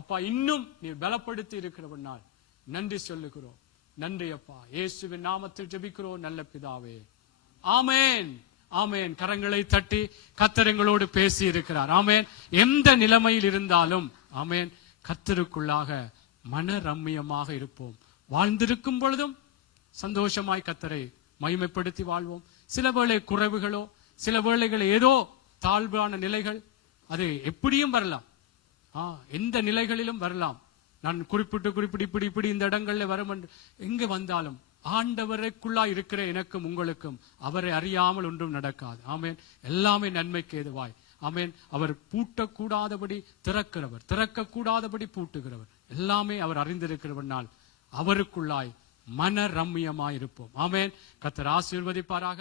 அப்பா இன்னும் நீர் பலப்படுத்தி இருக்கிறவனால் நன்றி சொல்லுகிறோம். நன்றி அப்பா. இயேசுவின் நாமத்தில் ஜெபிக்கிறோம் நல்ல பிதாவே. ஆமேன், ஆமேன். கரங்களை தட்டி கர்த்தர் எங்களோடு பேசி இருக்கிறார். ஆமேன். எந்த நிலைமையில் இருந்தாலும் ஆமேன் கர்த்தருக்குள்ளாக மனரம்யமாக இருப்போம். வாழ்ந்திருக்கும் பொழுதும் சந்தோஷமாய் கர்த்தரை மகிமைப்படுத்தி வாழ்வோம். சில வேளை குறைவுகளோ, சில வேளைகள் ஏதோ தாழ்வான நிலைகள் அது எப்படியும் வரலாம். எந்த நிலைகளிலும் வரலாம். நான் குறிப்பிட்டு இப்படி இந்த இடங்கள்ல வரும் எங்க வந்தாலும் ஆண்டவரைக்குள்ளா இருக்கிற எனக்கும் உங்களுக்கும் அவரை அறியாமல் ஒன்றும் நடக்காது. ஆமேன். எல்லாமே நன்மைக்கு ஏதுவாய். ஆமேன். அவர் பூட்டக்கூடாதபடி திறக்கிறவர், திறக்க கூடாதபடி பூட்டுகிறவர். எல்லாமே அவர் அறிந்திருக்கிறவனால் அவருக்குள்ளாய் மன ரம்யமாய் இருப்போம். ஆமேன். கர்த்தர் ஆசீர்வதிப்பாராக.